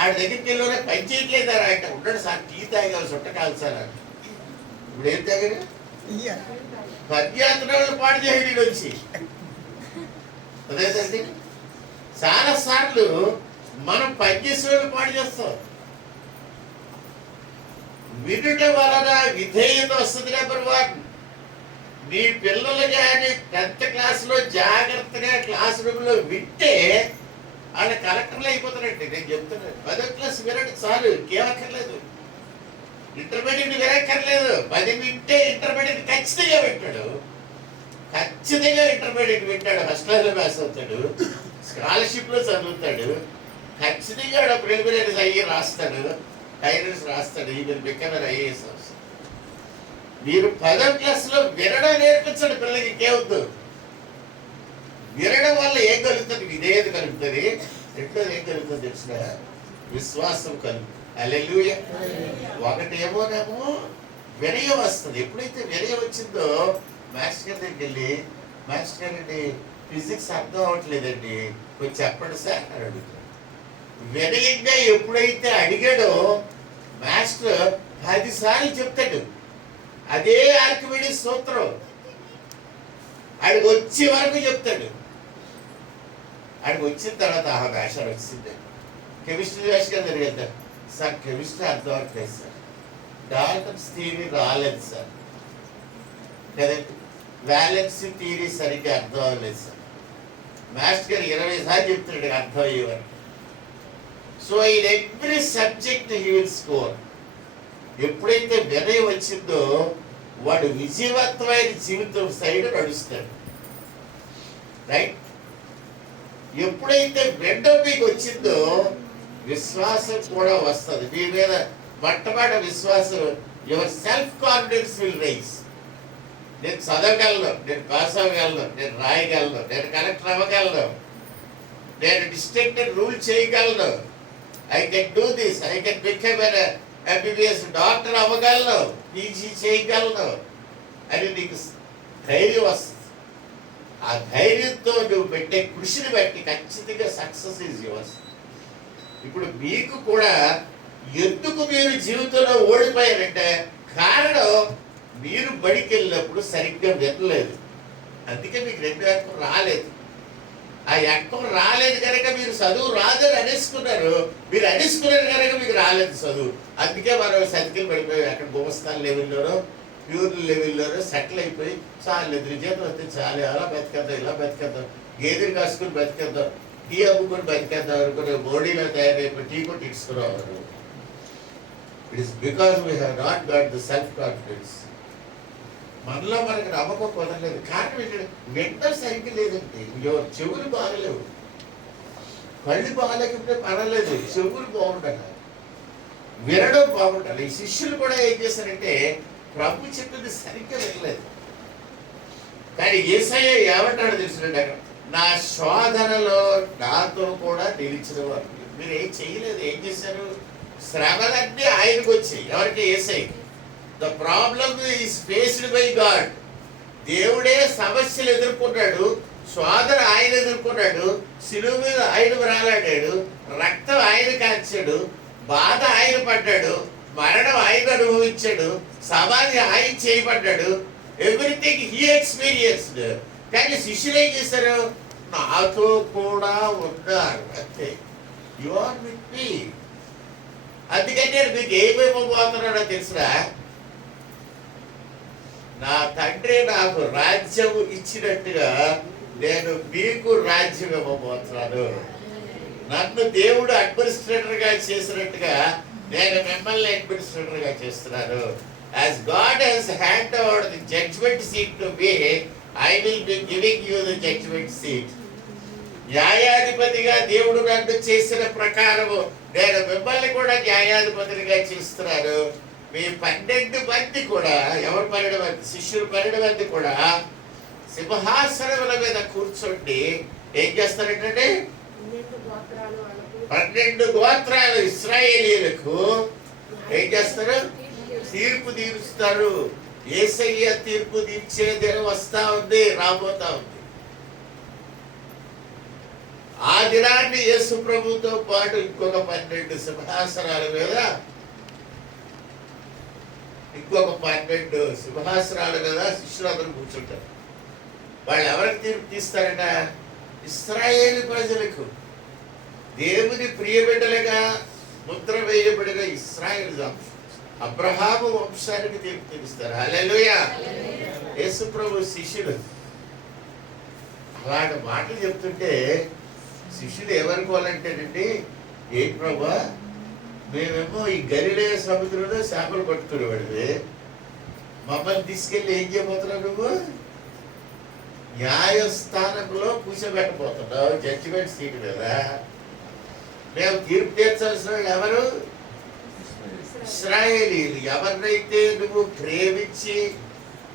ఆడ దగ్గరికి వెళ్ళి పని చేయట్లేదు ఆయన ఉంటాడు సార్ టీ తాగాలి చుట్ట కాదు సార్ అని. ఇప్పుడు ఏం తాగారు? పద్యాత్ర పాడు చేయండి వచ్చి. అదేంటండి చాలా సార్లు మనం పనిచేసే వాళ్ళు పాడు చేస్తాం. వినుట వలన విధేయత వస్తుంది. నెంబర్ 1. నీ పిల్లలు కానీ 10th క్లాస్లో జాగ్రత్తగా క్లాస్ రూమ్లో వింటే వాళ్ళ కలెక్టర్లు అయిపోతారండి. నేను చెప్తున్నాను 10వ క్లాస్ వినడం చాలు, ఇంకేమక్కర్లేదు. ఇంటర్మీడియట్ వినక్కర్లేదు. 10 వింటే ఇంటర్మీడియట్ ఖచ్చితంగా వింటాడు. ఖచ్చితంగా ఇంటర్మీడియట్ వింటాడు. ఫస్ట్ క్లాస్లో పాస్ అవుతాడు, స్కాలర్షిప్లో చదువుతాడు, ఖచ్చితంగా ప్రిలిమినరీస్ అయ్యి రాస్తాడు, టైరస్ రాస్తాడు. ఈ మీరు బికమ్ ఐఏఎస్ ఆఫీసర్. మీరు 10వ క్లాస్లో వినడం నేర్పించండి పిల్లలకి. ఇంకేవద్దు. వినడం వల్ల ఏం కలుగుతుంది? విధేయత కలుగుతుంది. రెండోది ఏం కలుగుతుంది తెలిసిన? విశ్వాసం కలుగుతుంది. హల్లెలూయా. ఒకటేమోనేమో వినయం వస్తుంది. ఎప్పుడైతే వినయం వచ్చిందో మాస్టర్ గారి దగ్గరికి వెళ్ళి, మాస్టర్ గారండి ఫిజిక్స్ అర్థం అవ్వట్లేదండి కొంచెం చెప్పండి సార్ అని అడుగుతాడు. వినయంగా ఎప్పుడైతే అడిగాడో మాస్టర్ 10 సార్లు చెప్తాడు. అదే ఆర్కిమిడీస్ సూత్రం ఆడికి వచ్చే వరకు చెప్తాడు. ఆడికి వచ్చిన తర్వాత ఆ భాషలు వచ్చింది. కెమిస్ట్రీ భాషగా జరిగేద్దాం సార్, కెమిస్ట్రీ అర్థం అవ్వట్లేదు సార్, డాల్టన్స్ థియరీ రాలేదు సార్ కదండి, వ్యాలెన్సీ థియరీ సరిగ్గా అర్థం అవ్వలేదు సార్. మాస్టర్ గారు 20 సార్లు చెప్తున్నాడు అర్థం అయ్యేవారు. So in every subject he will score. ఎప్పుడైతే వినయం వచ్చిందో వాడు విజయవంతమైన జీవితం సైడ్ నడుస్తాడు. రైట్. ఎప్పుడైతే రెండో మీకు వచ్చిందో విశ్వాసం కూడా వస్తుంది మీ మీద. మొట్టమొదటి విశ్వాసం, your self confidence will rise. నేను చదవగలను, నేను పాస్ అవ్వగలను, నేను రాయగలను, నేను కలెక్టర్ అవ్వగలను, నేను డిస్ట్రిక్ట్ రూల్ చేయగలను, I can do this, I can become MBBS doctor అవ్వగలను, పీజీ చేయగలను అని నీకు ధైర్యం వస్తుంది. ఆ ధైర్యంతో నువ్వు పెట్టే కృషిని బట్టి ఖచ్చితంగా సక్సెస్ ఈజ్ యువర్స్. ఇప్పుడు మీకు కూడా ఎందుకు మీరు జీవితంలో ఓడిపోయారంటే కారణం మీరు బడికి వెళ్ళినప్పుడు సరిగ్గా వినలేదు. అందుకే మీకు 2 అంకం రాలేదు. ఆ అంకం రాలేదు కనుక మీరు చదువు రాదని అనేసుకున్నారు. మీరు అనేసుకున్నారు కనుక మీకు రాలేదు చదువు. అందుకే మనం సతికిలు పడిపోయి అక్కడ గుమస్థాన్ లెవెల్లోనో ప్యూర్ లెవెల్లోనో సెటిల్ అయిపోయి చాలు ఎదురు చేతం వస్తే చాలు, అలా బతికేద్దాం, ఇలా బతికేద్దాం, గేదెలు కాసుకుని బతికేద్దాం, టీ అమ్ముకొని బతికేద్దాం అనుకుని బాడీలో తయారైపోయి టీ కొట్టి ఇచ్చుకున్నాం. It is because we have not got the self confidence. మనలో మనకి నమ్మకం కుదరలేదు. కారణం ఏంటంటే వింటర్ సరిగ్గా లేదండి. చెవులు బాగలేవు, కళ్ళు బాగలేకపోతే పర్వాలేదు, చెవులు బాగుండాలి, వినడం బాగుండాలి. ఈ శిష్యులు కూడా ఏం చేశారంటే ప్రభు చెప్పింది సరిగ్గా వినలేదు. కానీ యేసయ్య ఏమంటాడు తెలుసునండి, అక్కడ నా శోధనలో నాతో కూడా నిలిచిన వారు. మీరు ఏం చేయలేదు, ఏం చేశారు? శ్రమలన్నీ ఆయనకు వచ్చాయి. ఎవరికి? యేసయ్యకి. The problem is faced by God. దేవుడే సమస్యలు ఎదుర్కొన్నాడు, శోధన ఆయన ఎదుర్కొన్నాడు, శిలువ మీద ఆయన వేలాడాడు, రక్తం ఆయన కాల్చాడు, బాధ ఆయన పడ్డాడు, మరణం ఆయన అనుభవించాడు, సమాధి ఆయన చేయబడ్డాడు. Everything he experienced. కానీ శిష్యులు ఏం చేశారు? నాతో కూడా ఉన్నారు అంతే. You are with me. అందుకని నేను మీకు ఏమైపోతున్నాడో తెలుసురా, నా తండ్రి నాకు రాజ్యం ఇచ్చినట్టుగా నేను మీకు రాజ్యం ఇవ్వబోతున్నాను. నన్ను దేవుడు అడ్మినిస్ట్రేటర్గా చేసినట్టుగా నేను మిమ్మల్ని అడ్మినిస్ట్రేటర్గా చేస్తున్నాను. As God has handed over the judgment seat to me, I will be giving you the judgment seat. న్యాయాధిపతిగా దేవుడు నన్ను చేసిన ప్రకారము నేను మిమ్మల్ని కూడా న్యాయాధిపతిగా చేస్తున్నాను. మీ 12 మంది కూడా, ఎవరు 12 మంది? శిష్యులు 12 మంది కూడా సింహాసనముల మీద కూర్చోండి ఏం చేస్తారంటే 12 గోత్రాలు ఇశ్రాయేలీయులకు ఏం చేస్తారు? తీర్పు తీరుస్తారు. యేసయ్య తీర్పు తీర్చే దినం వస్తా ఉంది, రాబోతా ఉంది. ఆ దినాన్ని యేసు ప్రభుతో పాటు ఇంకొక 12 సింహాసనాల మీద, ఇంకొక 12 సింహాసనాల మీద శిష్యులందరూ కూర్చుంటారు. వాళ్ళు ఎవరికి తీర్పు తీస్తారట? ఇశ్రాయేలు ప్రజలకు, దేవుని ప్రియబిడ్డలుగా ముద్ర వేయబడిన ఇశ్రాయేలు అబ్రహాము వంశానికి తీర్పు తీరుస్తారు. హల్లెలూయా. యేసు ప్రభు శిష్యులు అలాంటి మాటలు చెప్తుంటే శిష్యులు ఏమనుకోవాలంటేనండి, ఏంటి ప్రభా, మేమేమో ఈ గలిలయ సముద్రంలో చేపలు పట్టుకునేవాడివి, మమ్మల్ని తీసుకెళ్ళి ఏం చేయబోతున్నావు? నువ్వు న్యాయస్థానంలో కూర్చోబెట్టబోతున్నావు, జడ్జిమెంట్ సీట్ మీద. మేము తీర్పు తీర్చాల్సిన వాళ్ళు ఎవరు? ఇశ్రాయేలీయులు. ఎవరినైతే నువ్వు ప్రేమించి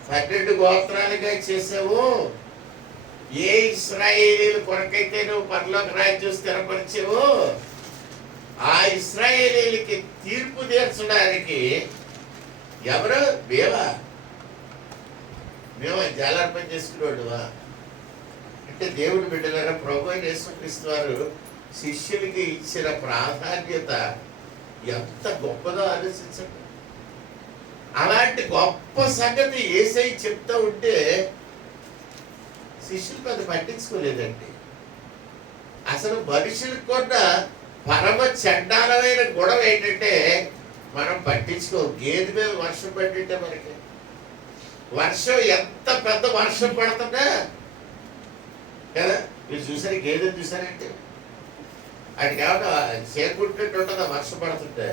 12 గోత్రాలుగా చేసావో, ఏ ఇశ్రాయేలీయుల కొరకైతే నువ్వు పరలోక రాజ్యం స్థిరపరిచావో, ఆ ఇశ్రాయేలీయులకి తీర్పు తీర్చడానికి ఎవరు? మేమా జాలార్పణ చేసుకునేవాడువా అంటే దేవుడు బిడ్డలారా, ప్రభు అయిన యేసుక్రీస్తు వారు శిష్యులకి ఇచ్చిన ప్రాధాన్యత ఎంత గొప్పదో ఆలోచించండి. అలాంటి గొప్ప సంగతి యేసయ్య చెప్తా ఉంటే శిష్యులు పెద్ద పట్టించుకోలేదండి. అసలు మనుషులకు కూడా పరమ చండాలమైన గొడవ ఏంటంటే మనం పట్టించుకో. గేదె మీద వర్షం పడింటే మనకి వర్షం ఎంత పెద్ద వర్షం పడుతుందా కదా. మీరు చూసారు, గేదె చూసారంటే అది కాబట్టి చేరుకుంటుంటే ఉంటుందా వర్షం పడుతుంటే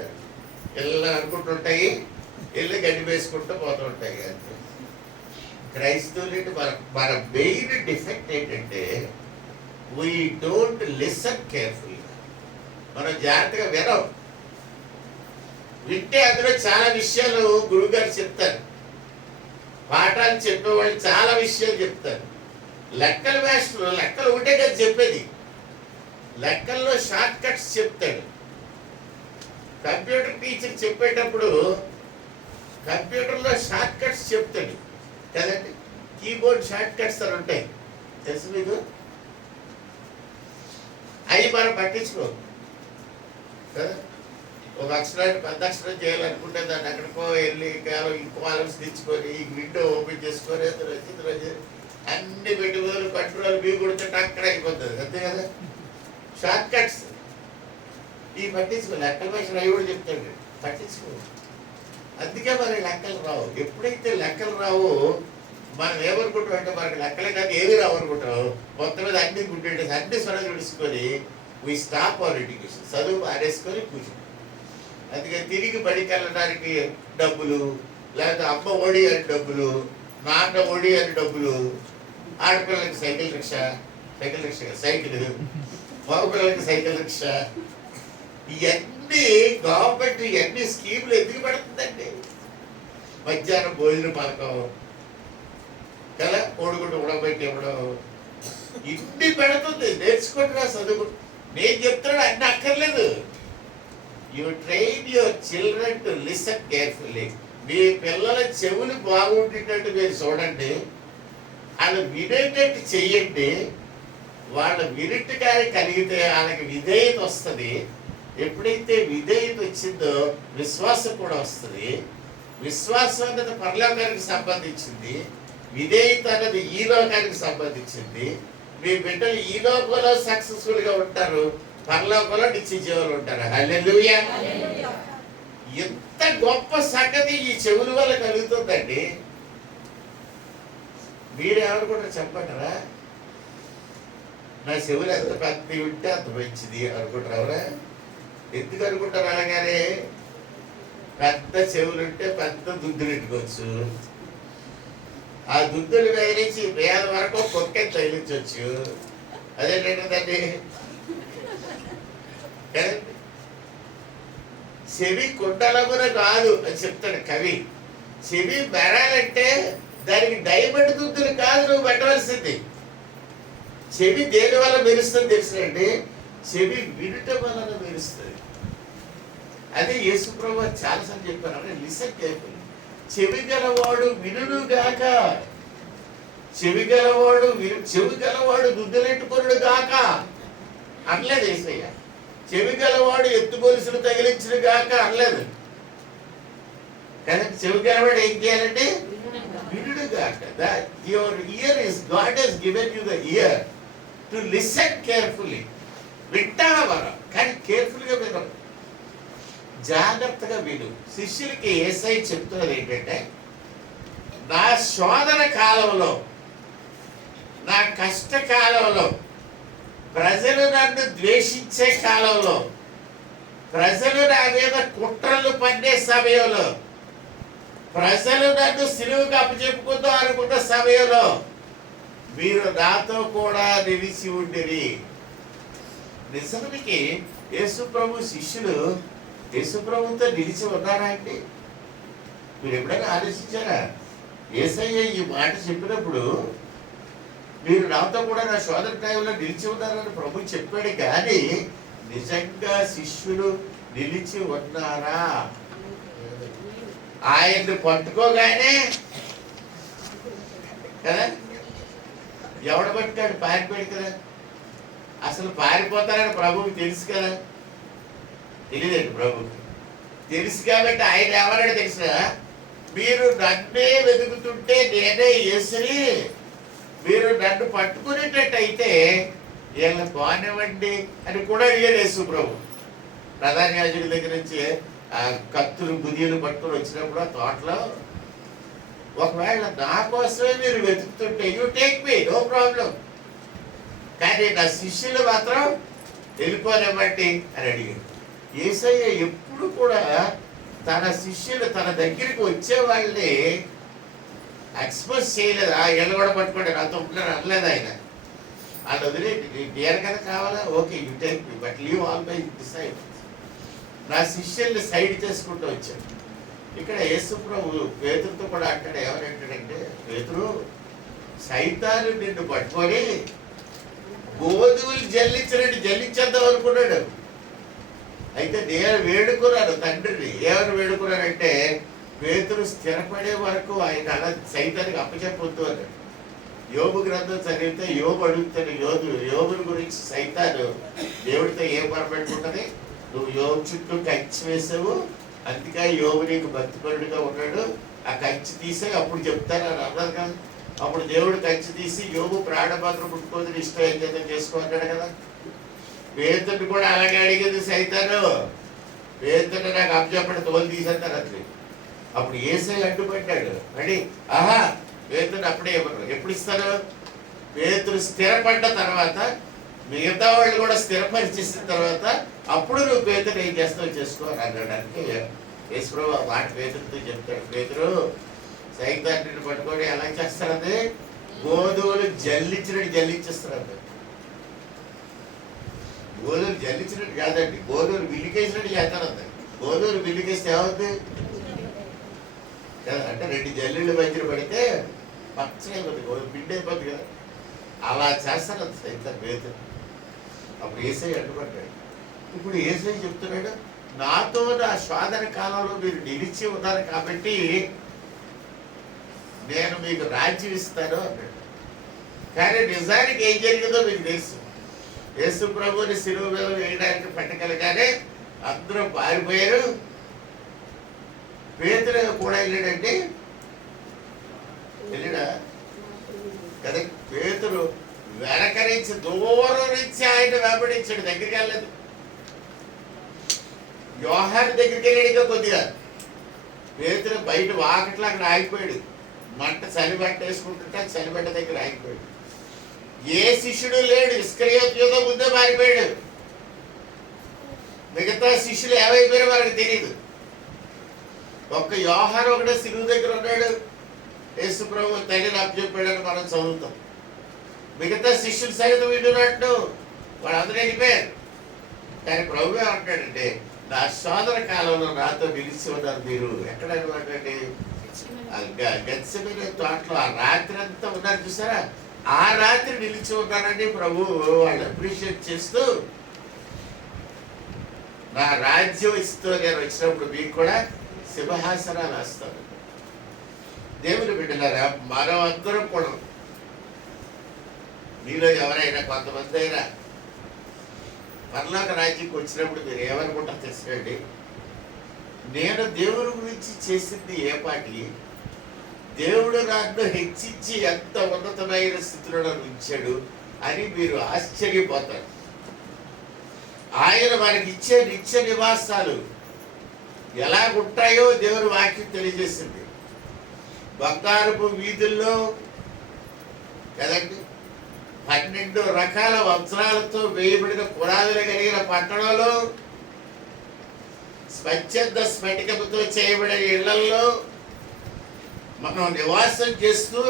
ఇళ్ళు అనుకుంటుంటాయి, ఇళ్ళు గడ్డి వేసుకుంటూ పోతూ ఉంటాయి. అంతే. క్రైస్తవులు మన మెయిన్ డిఫెక్ట్ ఏంటంటే వీ డోంట్ లిసన్ కేర్ఫుల్లీ. మనం జాగ్రత్తగా వినం. వింటే అందులో చాలా విషయాలు గురువుగారు చెప్తారు, పాఠాలు చెప్పేవాళ్ళు చాలా విషయాలు చెప్తారు. లెక్కల మాస్టర్ లెక్కలు ఒకటే కదా చెప్పేది, లెక్కల్లో షార్ట్ కట్స్ చెప్తాడు. కంప్యూటర్ టీచర్ చెప్పేటప్పుడు కంప్యూటర్లో షార్ట్ కట్స్ చెప్తాడు కదండి. కీబోర్డ్ షార్ట్ కట్స్ అని ఉంటాయి, తెలుసు మీకు? అవి మనం పట్టించుకో కదా. ఒక అక్షరాన్ని పెద్ద అక్షరం చేయాలనుకుంటే దాన్ని ఎక్కడికో వెళ్ళి ఈ కాలమ్స్ తెచ్చుకొని ఈ విండో ఓపెన్ చేసుకొని అన్ని పెట్టుబడులు కంట్రోల్ బీ కొడుతుంటే అక్కడ అయిపోతుంది, అంతే కదా. షార్ట్ కట్స్ ఈ పట్టించుకో. లెక్కల భాష అవి కూడా చెప్తాడు, పట్టించుకో. అందుకే మరి లెక్కలు రావు. ఎప్పుడైతే లెక్కలు రావు మనం ఏమనుకుంటాం అంటే మనకి లెక్కలే కాదు ఏవి రావు అనుకుంటాం. మొత్తం మీద అన్ని గుడ్డే అన్ని స్వరం విడుచుకొని వీ స్టాప్ అవర్ ఎడ్యుకేషన్, చదువు ఆడేసుకొని కూర్చుంటాం. అందుకని తిరిగి బడికి వెళ్ళడానికి డబ్బులు, లేకపోతే అమ్మ ఒడి అని డబ్బులు, నాన్న ఒడి అని డబ్బులు, ఆడపిల్లలకి సైకిల్ రిక్షా సైకిల్, మగపిల్లలకి సైకిల్ రిక్షా, ఇవన్నీ గవర్నమెంట్ ఇవన్నీ స్కీములు ఎందుకు పెడుతుందండి? మధ్యాహ్నం భోజన పథకం కదా, కోడిగుడ్డు ఉడకబెట్టి ఇవ్వడం, ఇన్ని పెడుతుంది. నేర్చుకుంటున్నా, చదువు. నేను చెప్తాడు అన్ని అక్కర్లేదు. You train your children to listen carefully. మీ పిల్లల చెవులు బాగుండేటట్టు మీరు చూడండి, వాళ్ళు వినేటట్టు చెయ్యండి. వాళ్ళ వినట్టుగానే కలిగితే వాళ్ళకి విధేయత వస్తుంది. ఎప్పుడైతే విధేయత వచ్చిందో విశ్వాసం కూడా వస్తుంది. విశ్వాసం అన్నది పరలోకానికి సంబంధించింది, విధేయత అన్నది ఈ లోకానికి సంబంధించింది. మీ బిడ్డలు ఈ లోకంలో సక్సెస్ఫుల్గా ఉంటారు, పరలోకంలో నిత్య జీవులు ఉంటారు. హల్లెలూయా. ఎంత గొప్ప సంగతి ఈ చెవుల వల్ల కలుగుతుందండి. మీరేమనుకుంటారు చెప్పంటారా? నా చెవులు ఎంత పెద్దవి ఉంటే అంత మంచిది అనుకుంటారు. ఎవరా? ఎందుకు అనుకుంటారు అలాగానే? పెద్ద చెవులుంటే పెద్ద దుద్దులు పెట్టుకోవచ్చు, ఆ దుద్దులు తగిలించి వేల వరకు కొక్కెని తగిలించవచ్చు. అదేంటండి, చెవి కుండలమున కాదు అని చెప్తాడు కవి. చెవి మెరాలంటే దానికి డైమండ్ దుద్దులు కాదు నువ్వు పెట్టవలసింది. చెవి దేని వల్ల మెరుస్తుంది తెలుసునండి? చెవి వినటం వలన మెరుస్తుంది. అదే యేసుప్రభు చాలాసార్లు చెప్పారు, అంటే లిసన్ కేర్ఫుల్. చెవి గలవాడు వినుగాక, చెవి గలవాడు దుద్దులెట్టుకొనుడు గాక అనలేదు యేసయ్య. చెవి గలవాడు ఎత్తుగొలుసులు తగిలించుడు గాక అనలేదు. కానీ చెవి గలవాడు ఏం చేయాలంటే వినుడు గాక. Your year is God has given you the year to listen carefully. వింటావా మనం, కానీ కేర్ఫుల్గా వినం, జాగ్రత్తగా విను. శిష్యులకి యేసయ్య చెప్తున్నది ఏంటంటే, నా శోధన కాలంలో, నా కష్ట కాలంలో, ప్రజలు నన్ను ద్వేషించే కాలంలో, ప్రజలు నా మీద కుట్రలు పన్నే సమయంలో, ప్రజలు నన్ను సిలువకు అప్పచెప్పుకుందాం అనుకున్న సమయంలో మీరు నాతో కూడా నిలిచి ఉండిరి. నిజానికి యేసుప్రభు శిష్యులు యేసుప్రభుతో నిలిచి ఉన్నారా అండి? మీరు ఎప్పుడైనా ఆలోచించారా? యేసయ్య ఈ మాట చెప్పినప్పుడు మీరు నాతో కూడా నా శోధన టైంలో నిలిచి ఉన్నారని ప్రభు చెప్పాడు, కానీ నిజంగా శిష్యులు నిలిచి ఉన్నారా? ఆయన్ని పట్టుకోగానే కదా, ఎవడు పట్టాడు? పారిపోయాడు కదా. అసలు పారిపోతారని ప్రభువుకి తెలుసు కదా. తెలియదండి ప్రభుకి తెలుసు కాబట్టి ఆయన ఎవరని తెలిసిన, మీరు నన్నే వెతుకుతుంటే నేనే యేసుని, మీరు నన్ను పట్టుకునేటట్టయితే వీళ్ళని పోనివ్వండి అని కూడా అడిగాడు యేసు ప్రభు. ప్రధాన యాజకుడి దగ్గర నుంచి ఆ కత్తులు బుదియలు పట్టుకుని వచ్చినప్పుడు ఆ తోటలో, ఒకవేళ నా కోసమే మీరు వెతుకుతుంటే you take me, no problem, కానీ నా శిష్యులు మాత్రం వెళ్ళిపోనివ్వండి అని అడిగాడు. యేసయ్య ఎప్పుడు కూడా తన శిష్యులు తన దగ్గరికి వచ్చే వాళ్ళని ఎక్స్పోజ్ చేయలేదు. ఆ ఇళ్ళు కూడా పట్టుకోండి నాతో ఉంటారు అనలేదు ఆయన. వాళ్ళు వదిలే డేర్ కదా కావాలా, okay you take me, but leave all my disciples. నా శిష్యుల్ని సైడ్ చేసుకుంటూ వచ్చాడు. ఇక్కడ యేసు ప్రభు పేతురుతో కూడా అంటాడు, ఏమనంటాడంటే, పేతురు సైతాను నిన్ను పట్టుకొని గోధుమలు జల్లించినట్టు జల్లించేద్దాం అనుకున్నాడు. అయితే నేను వేడుకున్నాను తండ్రిని. ఏమని వేడుకున్నానంటే, పేతురు స్థిరపడే వరకు ఆయన అలా సైతానికి అప్పచెప్పొద్దు అన్నాడు. యోబు గ్రంథం చదివితే యోబు అడుగుతాడు, యోబుని గురించి సైతాను దేవుడితో ఏం పొరపెట్టుకుంటుంది, నువ్వు యోబు చుట్టూ కంచి వేసావు, అందుకే యోబు నీకు భక్తిపరుడిగా ఉన్నాడు, ఆ కంచి తీసే అప్పుడు చెప్తాను అని అన్నారు కదా. అప్పుడు దేవుడు కంచి తీసి యోబు ప్రాణపాత్ర పుట్టుకోదని ఇష్టం ఏం చేద్దాం చేసుకో అన్నాడు కదా. పేతుడిని కూడా అలాగే అడిగింది సైతాను. పేతుడిని నాకు అప్పచెప్పటి తోలు తీసేస్తారు అతని. అప్పుడు యేసయ్య అడ్డుపడ్డాడు. అని ఆహా పేతుడిని అప్పుడే ఇవ్వరు. ఎప్పుడు ఇస్తారు? పేతుడు స్థిరపడ్డ తర్వాత, మిగతా వాళ్ళు కూడా స్థిరపరిచేసిన తర్వాత అప్పుడు నువ్వు పేతురు ఏం చేస్తావు చేసుకో అని అనడానికి యేసుప్రభు ఆ మాట పేతురుతో చెప్తాడు. పేతురు సైతాన్ని పట్టుకొని ఎలా చేస్తారది, గోధుమలు జల్లించినట్టు జల్లించేస్తారండి. గోధుమలు జల్లించినట్టు కాదండి, గోధుమలు విల్లికేసినట్టు చేస్తారండి. గోధుమలు విల్లికేస్తే ఏమవుతుంది కదా, అంటే 2 జల్లీలు మధ్యన పడితే పచ్చగా అయిపోతుంది, గోధుమ పిండి అయిపోతుంది కదా, అలా చేస్తారు అది సైతం పేతురు. అప్పుడు యేసయ్య అడ్డుపడ్డాడు. ఇప్పుడు యేసయ్య చెప్తున్నాడు, నాతో నా శోధన కాలంలో మీరు నిలిచి ఉన్నారు కాబట్టి నేను మీకు రాజ్యం ఇస్తాను అన్నాడు. కానీ నిజానికి ఏం జరిగిందో మీకు తెలుసు. యేసు ప్రభుని శిలువ మీద వేయడానికి పట్టగలగానే అందరూ పారిపోయారు. పేతురు కూడా వెళ్ళాడండి, వెళ్ళాడా కదా. పేతురు వెనక నుంచి దూరం నుంచి ఆయన వెంబడించాడు, దగ్గరికి వెళ్ళలేదు. యోహాను దగ్గరికి వెళ్ళాడు ఇంకా కొద్దిగా. పేతురు బయట వాకట్లో అక్కడ ఆగిపోయాడు, మంట చలిబట్ట వేసుకుంటుంటే చలిబట్ట దగ్గర ఆగిపోయాడు. ఏ శిష్యుడు లేడు, ఇస్కరియోతు ముందే మారిపోయాడు. మిగతా శిష్యులు ఏమైపోయారో వాళ్ళకి తెలియదు. ఒక్క యోహాను ఒకటే సిలువ దగ్గర ఉన్నాడు, యేసు ప్రభు తల్లిని అప్పచెప్పాడని మనం చదువుతాం. మిగతా శిష్యులు సైతం వింటున్నట్టు వాళ్ళందరూ వెళ్ళిపోయారు. కానీ ప్రభు ఏమంటాడంటే, నా శోధన కాలంలో నాతో నిలిచి ఉన్నారు మీరు. ఎక్కడ అనమాటండి, గెత్సెమనే తోటలో ఆ రాత్రి అంతా ఉన్నారు చూసారా, ఆ రాత్రి నిలిచి ఉన్నారని ప్రభు వాళ్ళు అప్రిషియేట్ చేస్తూ, నా రాజ్యం ఇస్తూ నేను వచ్చినప్పుడు మీకు కూడా సింహాసనాలు వేస్తాను. దేవుని బిడ్డలారా, మనం అందరం కూడా, మీలో ఎవరైనా కొంతమంది అయినా పరలోక రాజ్యంకి వచ్చినప్పుడు మీరు ఏమనుకుంటారు తెలుసండి, నేను దేవుని గురించి చేసింది ఏ పాటి, దేవుడు నన్ను హెచ్చించి ఎంత ఉన్నతమైన స్థితిలో నన్ను ఉంచాడు అని మీరు ఆశ్చర్యపోతారు. ఆయన మనకి ఇచ్చే నిత్య నివాసాలు ఎలా ఉంటాయో దేవుని వాక్యం తెలియజేసింది. బంగారపు వీధుల్లో కదండి, 12 రకాల వజ్రాలతో వేయబడిన పునాదులు కలిగిన పట్టణంలో, స్వచ్ఛంద స్ఫటికముతో చేయబడిన ఇళ్లల్లో మనం నివాసం చేస్తూ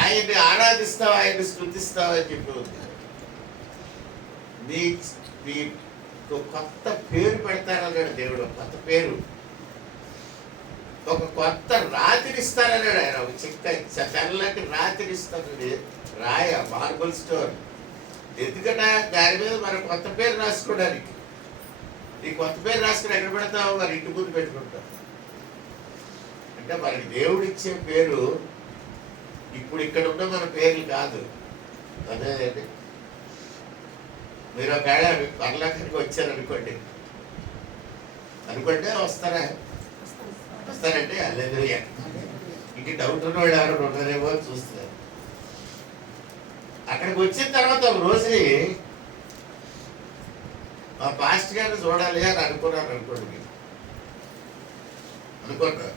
ఆయన్ని ఆరాధిస్తావు, ఆయన్ని స్తుతిస్తావని చెప్పి ఉంది. మీకు కొత్త పేరు పెడతానన్నాడు దేవుడు, కొత్త పేరు, ఒక కొత్త రాతిని ఇస్తానన్నాడు ఆయన. ఒక తెల్లటి రాతిని ఇస్తానండి, రాయ మార్బుల్ స్టోన్. ఎందుకంటే దాని మీద మనం కొత్త పేరు రాసుకోవడానికి. ఈ కొత్త పేరు రాసుకుని ఎక్కడ పెడతావు, మరి ఇంటి ముందు పెట్టుకుంటాం. అంటే మనకి దేవుడు ఇచ్చే పేరు ఇప్పుడు ఇక్కడ ఉన్న మన పేర్లు కాదు. అదేంటి, మీరు ఒకవేళ పర్లోకానికి వచ్చారనుకోండి, వస్తారా, వస్తారంటే హల్లెలూయా. ఇంక డౌట్ ఉన్నవాడు ఎవరు ఉన్నారేమో చూస్తున్నారు. అక్కడికి వచ్చిన తర్వాత ఒక రోజుని మా పాస్టర్ గారిని చూడాలి అని అనుకున్నారు అనుకోండి, మీరు అనుకుంటారు.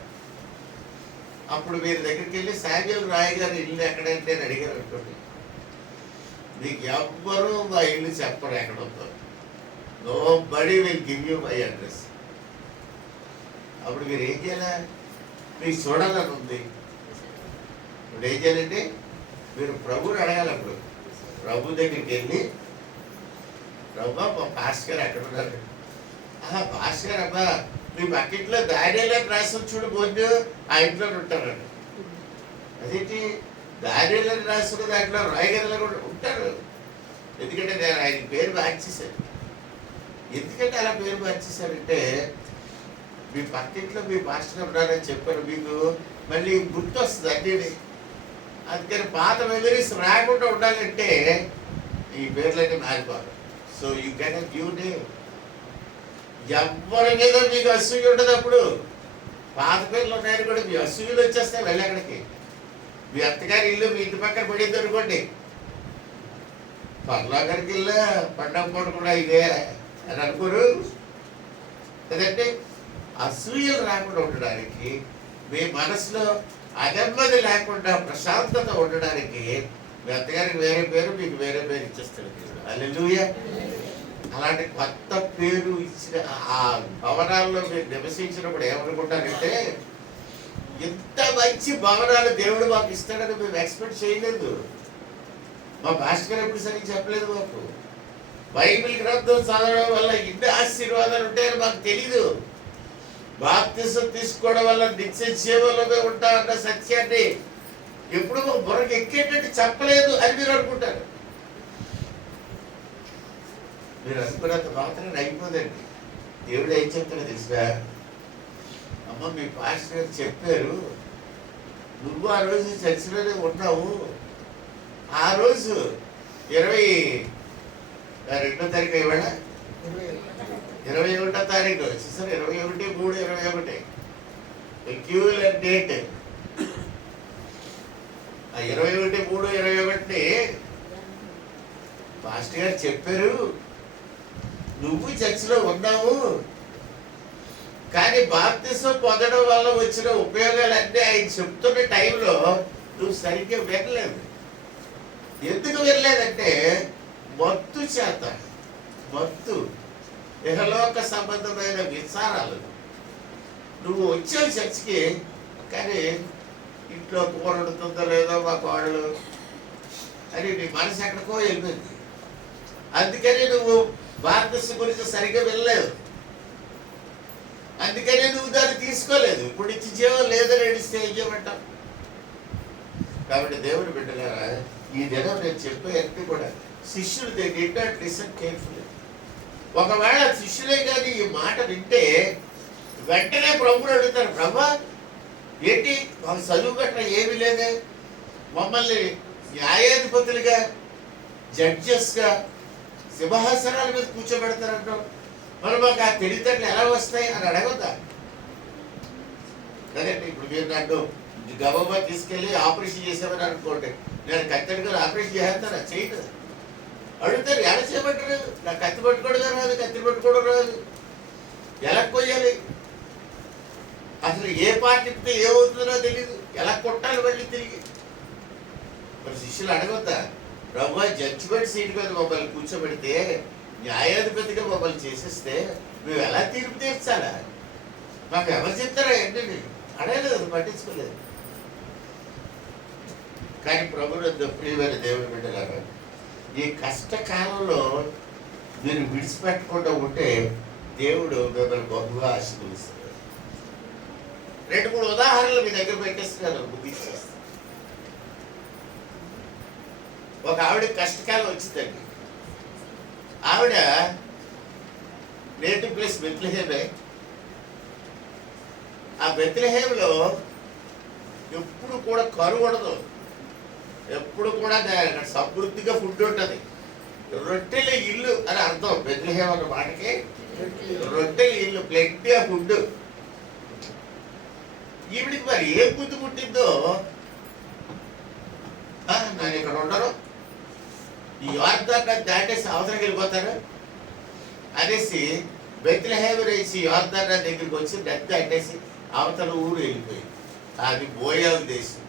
అప్పుడు మీరు దగ్గరికి వెళ్ళి శామ్యూల్ రాయ్ గారి ఇల్లు ఎక్కడంటే అని అడిగారు అనుకోండి, మీకు ఎవ్వరూ మా ఇల్లు చెప్పరు ఎక్కడ ఉందో. Nobody will give you my address. అప్పుడు మీరు ఏం చేయాలి, మీకు చూడాలని ఉంది. ఇప్పుడు ఏం చేయాలంటే మీరు ప్రభుని అడగాలి. అప్పుడు ప్రభు దగ్గరికి వెళ్ళి, ప్రభు మా పాస్టర్ గారు ఎక్కడ ఉన్నారు, పాస్టర్ గారు అబ్బా మీ పక్కింట్లో దానిలో రాసిన చూడు బోర్డు, ఆ ఇంట్లో ఉంటారండి. అదేంటి దానిలో రాసిన దాంట్లో రాయగరలో కూడా ఉంటారు. ఎందుకంటే నేను ఆయన పేరు మార్చేశాను. ఎందుకంటే అలా పేరు మార్చేశానంటే, మీ పక్కింట్లో మీ పాస్టర్ ఉన్నారని చెప్పారు, మీకు మళ్ళీ గుర్తు వస్తుంది అన్నీ. అందుకని పాత మెమరీస్ రాకుండా ఉండాలంటే ఈ పేర్లన్నీ మారిపోవాలి. So you can have new name. ఎవరి మీద మీకు అసూయ ఉండదు. అప్పుడు పాత పేర్లు ఉన్నాయని కూడా మీ అసూయలు వచ్చేస్తాయి. వెళ్ళి అక్కడికి మీ అత్తగారి ఇల్లు మీ ఇంటి పక్కన పడింది అనుకోండి, పర్లోకానికి ఇల్లు పండగ పూట కూడా ఇదే అని అనుకోరు కదండి. అసూయలు రాకుండా ఉండడానికి, మీ మనసులో అగమ్మది లేకుండా ప్రశాంతత ఉండడానికి మీ అత్తగారికి వేరే పేరు, మీకు వేరే పేరు ఇచ్చేస్తాడు దేవుడు. హల్లెలూయా. అలాంటి కొత్త పేరు ఇచ్చిన ఆ భవనాల్లో మీరు నివసించినప్పుడు ఏమనుకుంటారంటే, ఇంత మంచి భవనాలు దేవుడు మాకు ఇస్తాడని మేము ఎక్స్పెక్ట్ చేయలేదు. మా పాస్టర్ గారు ఎప్పుడు సరిగ్గా చెప్పలేదు మాకు. బైబిల్ గ్రంథం చదవడం వల్ల ఇన్ని ఆశీర్వాదాలు ఉంటాయని మాకు తెలీదు. బాప్తిసం తీసుకోవడం వల్ల నిత్య జీవంలో ఉంటామన్న సత్యాన్ని ఎప్పుడు మాకు బుర్రకి ఎక్కేటట్టు చెప్పలేదు అని మీరు అనుకుంటారు. మీరు అనుకున్నంత మాత్రం అయిపోదండి. దేవుడు ఏం చెప్తాడో తెలుసా? అమ్మ, మీ పాస్టర్ గారు చెప్పారు, నువ్వు ఆ రోజు చర్చిలోనే ఉన్నావు. ఆ రోజు 22వ తారీఖు ఇవాళ 21వ తారీఖు చూసారు, 21/3/21 పెక్యులర్ డేట్. ఆ 21/3/21 పాస్టర్ గారు చెప్పారు, నువ్వు చర్చిలో ఉన్నావు, కానీ బాప్తిసం పొందడం వల్ల వచ్చిన ఉపయోగాలన్నీ ఆయన చెప్తున్న టైంలో నువ్వు సరిగ్గా వినలేదు. ఎందుకు వినలేదంటే మత్తు చేత, మత్తు ఇహలోక సంబంధమైన విచారాలు. నువ్వు వచ్చావు చర్చికి, కానీ ఇంట్లో కూర వండుతుందో లేదో మా కోడలు అని నీ మనసు ఎక్కడికో వెళ్ళిపోయింది. అందుకని నువ్వు బాప్తిసం గురించి సరిగ్గా వినలేదు. అందుకనే నువ్వు దాన్ని తీసుకోలేదు. ఇప్పుడు నిత్య జీవం లేదని నడిస్తే ఏం చేయమంటావు? కాబట్టి దేవుని బిడ్డలారా, ఈ దినం నేను చెప్పేవన్నీ కూడా శిష్యులు they did not listen carefully. ఒకవేళ శిష్యులే కానీ ఈ మాట వింటే వెంటనే ప్రభువుని అడుగుతారు, ప్రభా ఏంటి మాకు చదువు గట్రా ఏమీ లేదే, మమ్మల్ని న్యాయాధిపతులుగా, జడ్జెస్గా సింహాసనాల మీద కూర్చోబెడతారంటాం, మరి మాకు ఆ తెలివితేటలు ఎలా వస్తాయి అని అడగొద్దా? కదండి. ఇప్పుడు మీరు నన్ను గబగబా తీసుకెళ్ళి ఆపరేషన్ చేసామని అనుకోండి, నేను కత్తెడుగా ఆపరేషన్ చేస్తానా? చేయదు. అడుగుతారు, ఎలా చేయమంటారు? నాకు కత్తి పట్టుకోవడం రాదు, కత్తి పట్టుకోవడం రాదు, ఎలా కొయ్యాలి, అసలు ఏ పార్ట్ తిప్పితే ఏమవుతుందో తెలియదు, ఎలా కొట్టాలి మళ్ళీ తిరిగి. మరి శిష్యులు అడగొద్దా, ప్రభు జడ్జిమెంట్ సీట్ మీద మమ్మల్ని కూర్చోబెడితే, న్యాయాధిపతిగా మమ్మల్ని చేసేస్తే మేము ఎలా తీర్పు తీర్చాలా? మాకు ఎవరు చెప్తారా ఏంటండి? అడగలేదు, అది పట్టించుకోలేదు. కానీ ప్రభునందు ప్రియమైన దేవుని బిడ్డలారా, ఈ కష్టకాలంలో మీరు విడిచిపెట్టకుండా ఉంటే దేవుడు మిమ్మల్ని బహుగా ఆశీర్వదిస్తాడు. 2-3 ఉదాహరణలు మీ దగ్గర పెట్టేస్తున్నాను, ముగించేస్తాను. ఒక ఆవిడ కష్టకాలం వచ్చిందండి. ఆవిడ నేటివ్ ప్లేస్ బెత్లెహేమే. ఆ బెత్లెహేంలో ఎప్పుడు కూడా కరువు ఉండదు, ఎప్పుడు కూడా సమృద్ధిగా ఫుడ్ ఉంటుంది. రొట్టెల ఇల్లు అని అర్థం బెత్లెహేం అన్న మాటకి. రొట్టెల ఇల్లు, ప్లెంటీ ఆఫ్ ఫుడ్. ఈవిడికి మరి ఏం బుద్ధి పుట్టిందో, నేను ఇక్కడ ఉండను, ఈ యోర్దాన్ దాటేసి అవతలకి వెళ్ళిపోతారు అనేసి బెత్లెహేము నుంచి యోర్దాన్ దగ్గరికి వచ్చి నది దాటేసి అవతల ఊరు వెళ్ళిపోయింది. అది మోయాబు దేశం.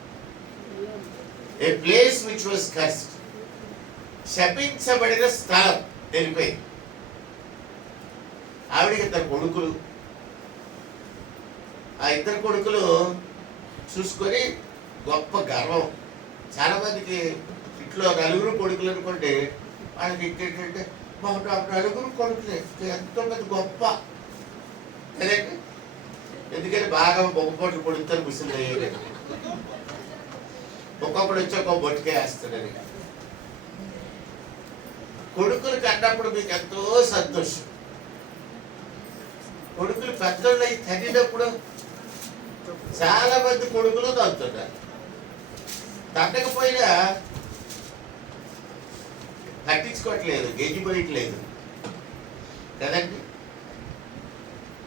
ఏ ప్లేస్ విచ్ వాజ్ కర్స్డ్, శపించబడిన స్థలం వెళ్ళిపోయింది. ఆవిడికి 2 కొడుకులు. ఆ 2 కొడుకులు చూసుకొని గొప్ప గర్వం. చాలా మందికి ఇంట్లో 4 కొడుకులు అనుకోండి, వాళ్ళకి ఇంకేంటంటే మా 4 కొడుకులే ఎంతో మంది గొప్ప కదండి. ఎందుకని బాగా బొమ్మపోట్లు పొడుగుతారు, ముసలి వేయలేదు. ఒక్కొక్కడు వచ్చి ఒక్కొక్క బొట్టుకే వేస్తాడని. కొడుకులు కన్నప్పుడు మీకు ఎంతో సంతోషం. కొడుకులు పెద్దోళ్ళు అయి తగినప్పుడు చాలా మంది కొడుకులు తంతున్నారు. తగ్గకపోయినా పట్టించుకోవట్లేదు, గెంజిపోయట్లేదు కదండి.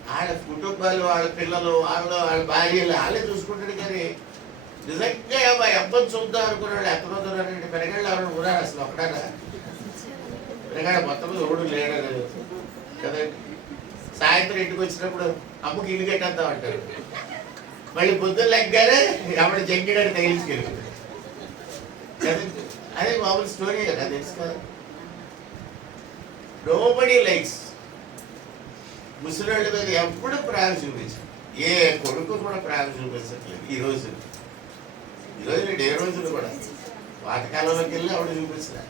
వాళ్ళ కుటుంబాలు, వాళ్ళ పిల్లలు, వాళ్ళ భార్యలు వాళ్ళే చూసుకుంటాడు. కానీ నిజంగా మా అబ్బని చూద్దాం అనుకున్నాడు ఎంతమంది ఉన్నారండి. పెరగాళ్ళు ఎవరు ఉన్నారు అసలు? ఒకటారా పెరగాడ మొత్తం ఎవడు లేడు కదండి. సాయంత్రం ఇంటికి వచ్చినప్పుడు అమ్మకి ఇల్లు కట్టేద్దాం అంటారు. మళ్ళీ పొద్దున్న లెగ్గానే ఎవడ జంగిడాన్ని తగిలించుకెళ్ళి కదండి. అదే మామూలు స్టోరీ కదా, తెలుసు కదా. Nobody likes. ముసలోళ్ళ మీద ఎప్పుడు ప్రేమ చూపించారు, ఏ కొడుకు కూడా ప్రేమ చూపించట్లేదు ఈ రోజులు. ఏ రోజులు కూడా పాతకాలంలోకి వెళ్ళి ఆవిడ చూపించలే.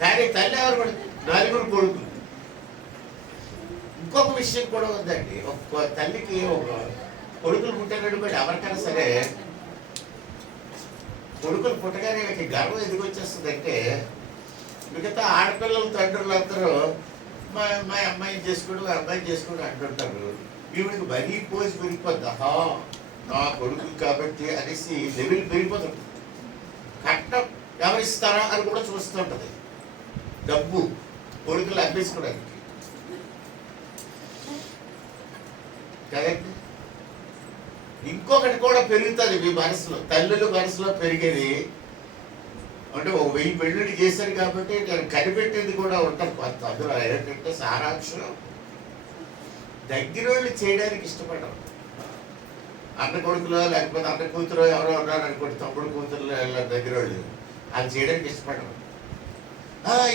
కానీ తల్లి ఎవరు కూడా నలుగురు కొడుకులు. ఇంకొక విషయం కూడా ఉందండి, ఒక తల్లికి ఒక కొడుకులు పుట్టినట్టు కూడా ఎవరికైనా సరే కొడుకులు పుట్టగానే వీళ్ళకి గర్వం ఎందుకు వచ్చేస్తుందంటే, మిగతా ఆడపిల్లల తండ్రులందరూ మా అమ్మాయిని చేసుకోడు అబ్బాయిని చేసుకోడు అంటుంటారు. వీడికి మరీ పోసి పెరిగిపోద్ది, నా కొడుకు కాబట్టి అనేసి లెవెల్ పెరిగిపోతుంది. కట్నం ఎవరిస్తారా అని కూడా చూస్తుంటది, డబ్బు కొడుకులు అనిపించుకోవడానికి కదండి. ఇంకొకటి కూడా పెరుగుతుంది మీ మనసులో, తల్లుల మనసులో పెరిగేది అంటే ఒక 1000 పెళ్ళిళ్ళు చేశారు కాబట్టి నేను కనిపెట్టేది కూడా ఉంటాను కొంత. అందులో ఏంటంటే సారాంశం, దగ్గరోళ్ళు చేయడానికి ఇష్టపడరు. అన్న కొడుకులో లేకపోతే అన్న కూతురు ఎవరో ఉన్నారు అనుకోండి, తమ్ముడు కూతురు దగ్గరోళ్ళు అది చేయడానికి ఇష్టపడరు.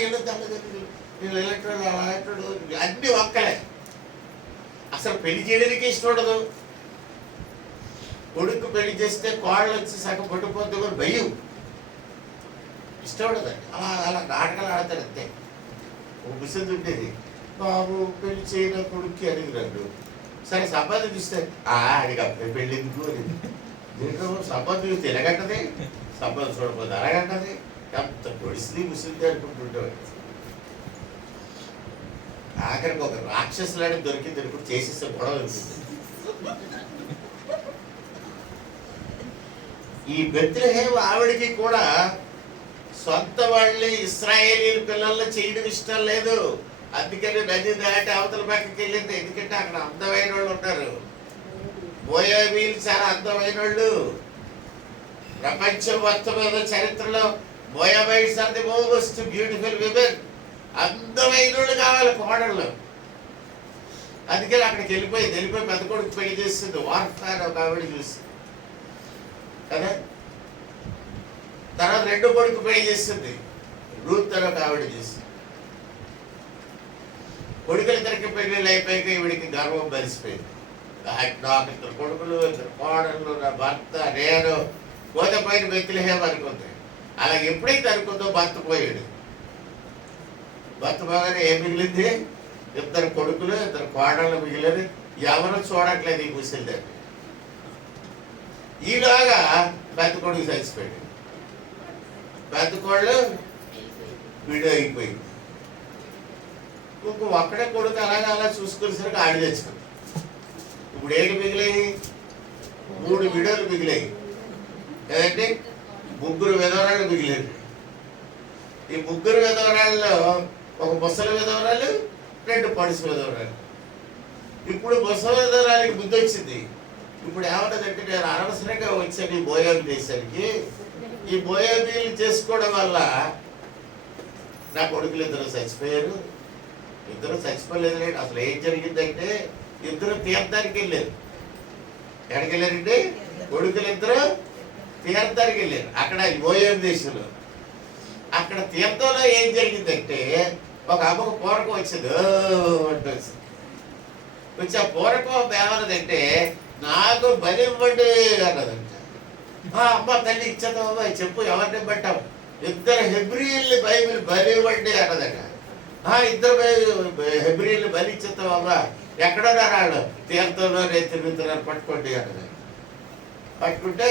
వీళ్ళు తల్లిదండ్రులు వీళ్ళు ఎలక్ట్రోడు అలాంటి అన్ని ఒక్కలే, అసలు పెళ్లి చేయడానికి ఇష్టం ఉండదు. కొడుకు పెళ్లి చేస్తే కోళ్ళు వచ్చి సగం పట్టుకుపోతే కూడా భయం, ఇష్టం ఉండదండి. అలా నాటకాలు ఆడతారు అంతే. ఒక ముసలి ఉండేది, బాబు పెళ్లి చేయన కొడుక్కి అనేది నన్ను. సరే సంబంధం ఇస్తే అడిగి అప్పుడే పెళ్ళి ఎందుకు అని. దీంట్లో సంబంధం తినగట్టది, సంబంధం చూడకపోతే అరగంటది, ఎంత పొడిసింది ముసలిది అనుకుంటుండేవాడు. ఆఖరికి ఒక రాక్షసులాంటి దొరికింది అనుకుంటే చేసేస్తే గొడవ ఉంటుంది. ఈ బెత్లెహేము ఆవిడికి కూడా సొంత వాళ్ళని ఇశ్రాయేలీల పిల్లల్ని చేయడం ఇష్టం లేదు. అందుకని నది దాటి అవతల పక్కకి వెళ్ళింది. ఎందుకంటే అక్కడ అందమైన వాళ్ళు ఉంటారు. మోయాబీలు చాలా అందమైన వాళ్ళు. ప్రపంచం మొత్తం మీద చరిత్రలో Moabites are the most beautiful women. అందమైన వాళ్ళు కావాలి కోడళ్ళు. అందుకని అక్కడికి వెళ్ళిపోయి పెద్ద కొడుకు పెళ్లి చేస్తుంది. వార్ఫాన్ ఒక ఆవిడ చూసి కదా. తర్వాత రెండో కొడుకు పెళ్లి చేస్తుంది, రూత్ అని ఒక ఆవిడ చేసి. కొడుకులిద్దరికి పెళ్ళిళ్ళు అయిపోయాక ఈవిడికి గర్వం బలిసిపోయింది. నాకు 2 కొడుకులు 2 కోడళ్ళు, నా భర్త, నేను పోతే పైన బెత్లెహేము అనుకుంది. అలాగే ఎప్పుడైతే అనుకుందో భర్త పోయాడు. భర్త పోగానే ఏం మిగిలింది? 2 కొడుకులు 2 కోడళ్ళు మిగిలింది. ఎవరు చూడట్లేదు ఈ ముసలిదాన్ని. ఈలాగా పెద్ద కొడుకు చచ్చిపోయాడు. పెద్ద కోళ్ళు వీడియో అయిపోయింది. ఒక్కడే కొడుకు అలా చూసుకునేసరికి ఆడి తెచ్చుకుంది. ఇప్పుడు ఏంటి మిగిలాయి? 3 వీడియోలు మిగిలాయి కదండి. 3 విధవరాళ్ళు మిగిలేదు. ఈ 3 విధవరాళ్ళలో ఒక ముసలి విధవరాలు, 2 పడుసు విధవరాలు. ఇప్పుడు ముసలి విధవరాలకి బుద్ధి వచ్చింది. ఇప్పుడు ఏమంటదంటే, నేను అనవసరంగా వచ్చాను ఈ మోయాబు దేశానికి. ఈ మోయాబీలు చేసుకోవడం వల్ల నా కొడుకులు 2 చచ్చిపోయారు. 2 చచ్చిపోలేదు. అసలు ఏం జరిగిందంటే, 2 తీర్థానికి వెళ్ళారు. ఎక్కడికి వెళ్ళారండి? కొడుకులు 2 తీర్థానికి వెళ్ళారు అక్కడ మోయాబు దేశంలో. అక్కడ తీర్థంలో ఏం జరిగిందంటే, ఒక అమ్మకు పూరకం వచ్చింది అంటే వచ్చి ఆ పూరకం ఏమన్నదంటే, నాకు బలి ఇవ్వండి అన్నదంట. అమ్మ తల్లి ఇచ్చేద్దామా చెప్పు, ఎవరిని పెట్టావు? 2 హెబ్రీయుల్ని బైబిల్ బలి ఇవ్వండి అన్నదట. 2 హెబ్రీయుల్ని బలి ఇచ్చేద్దామా? ఎక్కడున్నారు వాళ్ళు? తీర్థంలో నేను తిరుగుతున్నారు, పట్టుకోండి అన్నది. పట్టుకుంటే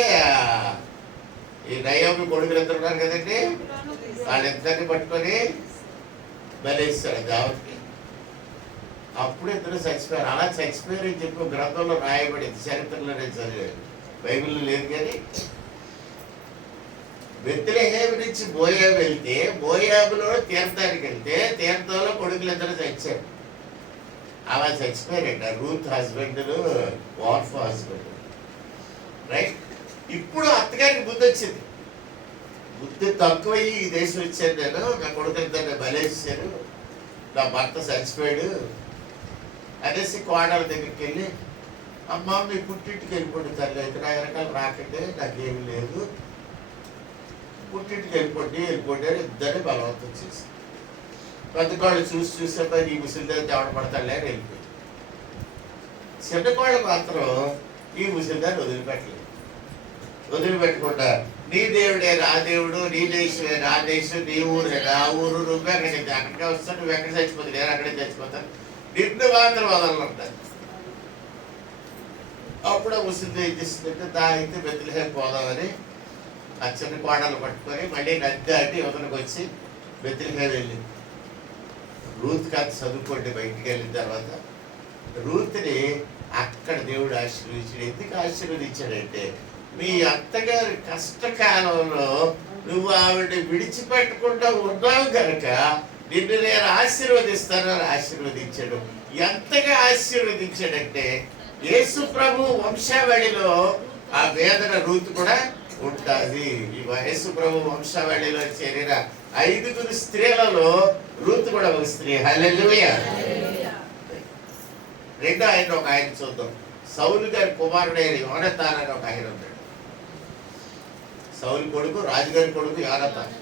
ఈ నయోమి కొడుకులు 2 ఉన్నారు కదండి, వాళ్ళిద్దరిని పట్టుకొని బలేస్తాడు దావతికి. అప్పుడు 2 చచ్చిపోయారు. అలా చచ్చిపోయారు అని చెప్పి గ్రంథంలో రాయబడింది, చరిత్రలో నేను చదివాను, బైబిల్లో లేదు. కానీ బెత్లెహేము నుంచి మోయాబు వెళ్తే, మోయాబులో తీర్థానికి వెళ్తే తీర్థంలో కొడుకులు 2 చచ్చారు. అలా చచ్చిపోయారంట, Ruth husband, Orpah husband. Right. ఇప్పుడు అత్తగారికి బుద్ధి వచ్చింది. బుద్ధి తక్కువయ్యి ఈ దేశం వచ్చాను నేను, నా కొడుకులు 2 బలేసారు, నా భర్త చచ్చిపోయాడు అనేసి కోడల దగ్గరికి వెళ్ళి, అమ్మ మీ పుట్టింటికి వెళ్ళిపోండి తల్లి, అయితే నా వెనకాల రాకండి, నాకేమి లేదు, పుట్టింటికి వెళ్ళిపోండి అని 2 బలవంతం చేసి. పెద్ద కోళ్ళు చూసేపై ఈ ముసలిదాన్ని ఎవడ పడతాడులే అని వెళ్ళిపోయింది. చిన్న కోళ్ళు మాత్రం ఈ ముసలిదాన్ని వదిలిపెట్టకుండా నీ దేవుడే నా దేవుడు, నీ దేశమే నా దేశం, నీ ఊరే నా ఊరు, నువ్వు అక్కడికే వస్తాను, నువ్వు ఎక్కడ చచ్చిపోతావు, నేను అక్కడే చచ్చిపోతాను, నిన్ను మాత్రం వదలనుంటాను. అప్పుడు ముసలిది ఏం చేసిందంటే దానికి బెత్లెహేము పోదామని ఆ చిన్న కోడలు పట్టుకొని మళ్ళీ నది దాటి యువతలకు వచ్చి బెత్లెహేము వెళ్ళింది. రూత్ కథ చదువుకోండి. బయటికి వెళ్ళిన తర్వాత రూత్ని అక్కడ దేవుడు ఆశీర్వదించాడు. ఎందుకు ఆశీర్వదించాడంటే మీ అత్తగారి కష్టకాలంలో నువ్వు ఆవిడని విడిచిపెట్టకుండా ఉన్నావు కనుక నిన్ను నేను ఆశీర్వదిస్తానని ఆశీర్వదించాడు. ఎంతగా ఆశీర్వదించాడంటే యేసు ప్రభు వంశావళిలో ఆ వేదన రూతు కూడా ఉంటుంది. ఈ యేసు ప్రభు వంశావళిలో చేరిన 5 స్త్రీలలో రూతు కూడా ఒక స్త్రీ. హల్లెలూయా. రెండో ఒక ఆయన చూద్దాం. సౌలు గారి కుమారుడైన యోనతాన్ అని ఒక ఆయన ఉన్నాడు. సౌలు కొడుకు, రాజుగారి కొడుకు యోనతాన్.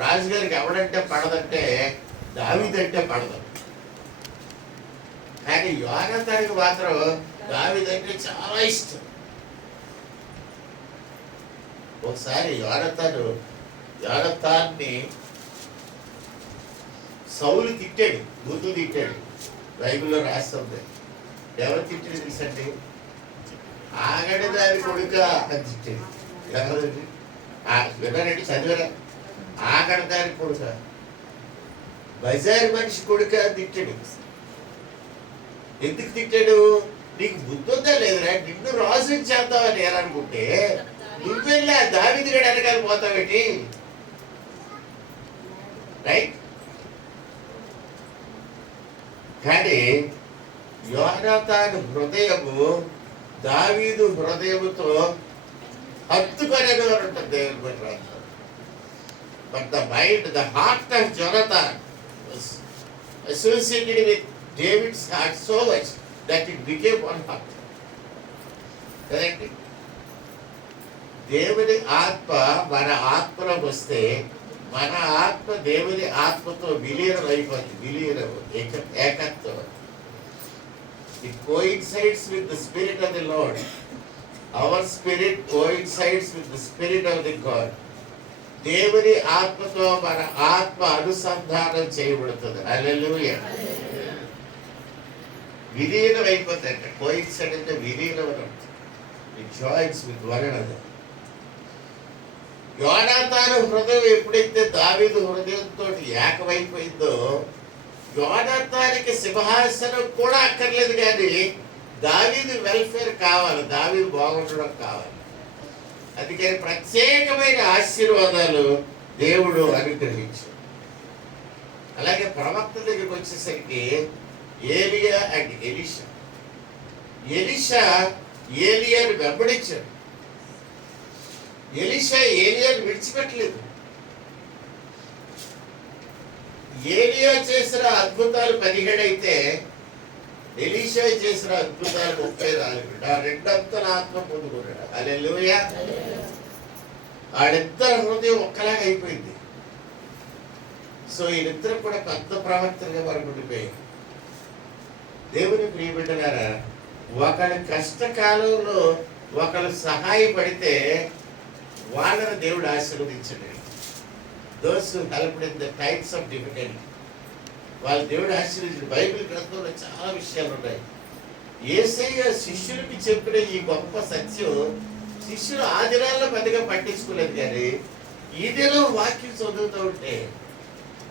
రాజుగారికి ఎవడంటే పడదంటే దావీదంటే పడదు. కానీ యోనతానికి మాత్రం దావీదంటే చాలా ఇష్టం. ఒకసారి యోనతాన్ని సౌలు తిట్టాడు, బూతులు తిట్టాడు. బైబిల్లో రాస్తుంది. ఎవరు తిట్టాడు తెలుసండి? ఆగడి దాని కొడుక అని తిట్టాడు. ఎవరండి? విన్నారండి, చదివారా? ఆగడి దాని కొడుక, బజారు మనిషి కొడుక అని తిట్టాడు. ఎందుకు తిట్టాడు? నీకు బుద్ధి ఉందా లేదురా? నిన్ను రాజు చేద్దామని నేననుకుంటే నువ్వెళ్ళా దావీదు గడి వెనకాల పోతావేటి? రైట్. కానీ యోనాతాను హృదయము దావీదు హృదయముతో హత్తుకొనేది అని ఉంటుంది దేవుని బట్టి రాస్తారు. But the heart of Jonathan was associated with David's heart so much that it became one heart. Correct. దేవుని ఆత్మ మన ఆత్మలో వస్తే మన ఆత్మ దేవుని ఆత్మతో విలీనం అయిపోతుంది. ఏకత్వం. It coincides with the spirit of the Lord. Our spirit coincides with the spirit of the God. దేవుని ఆత్మతో మన ఆత్మ అనుసంధానం చేయబడుతుంది. హల్లెలూయా. విలీనం అయిపోతాయంట. కోయిన్సైడ్ అంటే విలీనం అని అర్థం. It joins with one another. యోనాతాను హృదయం ఎప్పుడైతే దావీదు హృదయంతో ఏకమైపోయిందో, యోనాతానికి సింహాసనం కూడా అక్కర్లేదు, కానీ దావీదు వెల్ఫేర్ కావాలి, దావీదు బాగుండడం కావాలి. అందుకని ప్రత్యేకమైన ఆశీర్వాదాలు దేవుడు అనుగ్రహించాడు. అలాగే ప్రవక్త దగ్గరికి వచ్చేసరికి ఏలియా అండ్ ఎలీషా. ఎలీషా ఏలియాను వెంబడించాడు. ఎలీషా ఏలియాను విడిచిపెట్టలేదు. ఏలియా చేసిన అద్భుతాలు 17 అయితే ఎలీషా చేసిన అద్భుతాలు 34. ఆ రెండంతల ఆత్మ పొందుకున్నాడు. హల్లెలూయా. ఆడిద్దరు హృదయం ఒక్కలాగా అయిపోయింది. సో వీళ్ళిద్దరు కూడా పెద్ద ప్రవక్తలుగా మనకు ఉండిపోయారు. దేవుని ప్రియబిడ్డలారా, ఒకళ్ళ కష్టకాలంలో ఒకళ్ళు సహాయపడితే వాళ్ళని దేవుడు ఆశీర్వదించండి. Those who helped in the times of difficulty, వాళ్ళ దేవుడు ఆశీర్వదించాడు. బైబిల్ గ్రంథంలో చాలా విషయాలు ఉన్నాయి. యేసయ్య శిష్యులకి చెప్పిన ఈ గొప్ప సత్యం శిష్యులు ఆ దినాల్లో పెద్దగా పట్టించుకోలేదు, కానీ ఈ దినం వాక్యం చదువుతూ ఉంటే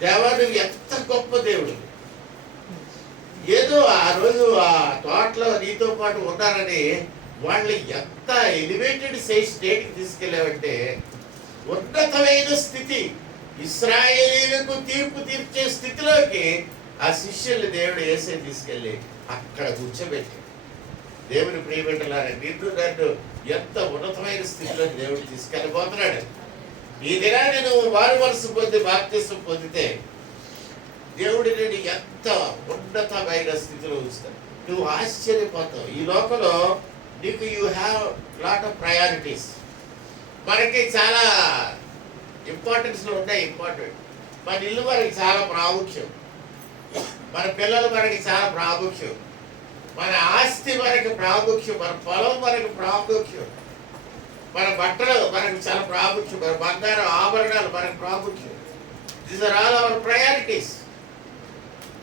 దేవాడు ఎంత గొప్ప దేవుడు. ఏదో ఆ రోజు ఆ తోటలో నీతో పాటు ఉన్నారని వాళ్ళు ఎంత ఎలివేటెడ్ స్టేట్కి తీసుకెళ్ళామంటే, ఉన్నతమైన స్థితి, ఇశ్రాయేలీయులకు తీర్పు తీర్చే స్థితిలోకి ఆ శిష్యుల్ని దేవుడు యేసే తీసుకెళ్ళి అక్కడ కూర్చోబెట్టి, దేవుని ప్రియబిడ్డలారా, నిన్ను నన్ను ఎంత ఉన్నతమైన స్థితిలోకి దేవుడు తీసుకెళ్ళిపోతున్నాడు. ఈ దినాన్ని నువ్వు మారు మనసు పొంది బాప్తిసం పొందితే దేవుడి నేను ఎంత ఉన్నతమైన స్థితిలో ఉంచుతాడు. నువ్వు ఆశ్చర్యపోతావు. ఈ లోకంలో నీకు you have lot of priorities. మనకి చాలా ఇంపార్టెన్స్లో ఉన్నాయి. ఇంపార్టెంట్ మన ఇల్లు మనకి చాలా ప్రాముఖ్యం, మన పిల్లలు మనకి చాలా ప్రాముఖ్యం, మన ఆస్తి మనకి ప్రాముఖ్యం, మన పొలం మనకి ప్రాముఖ్యం, మన బట్టలు మనకు చాలా ప్రాముఖ్యం, మన బంగారు ఆభరణాలు మనకు ప్రాముఖ్యం. These are all our priorities.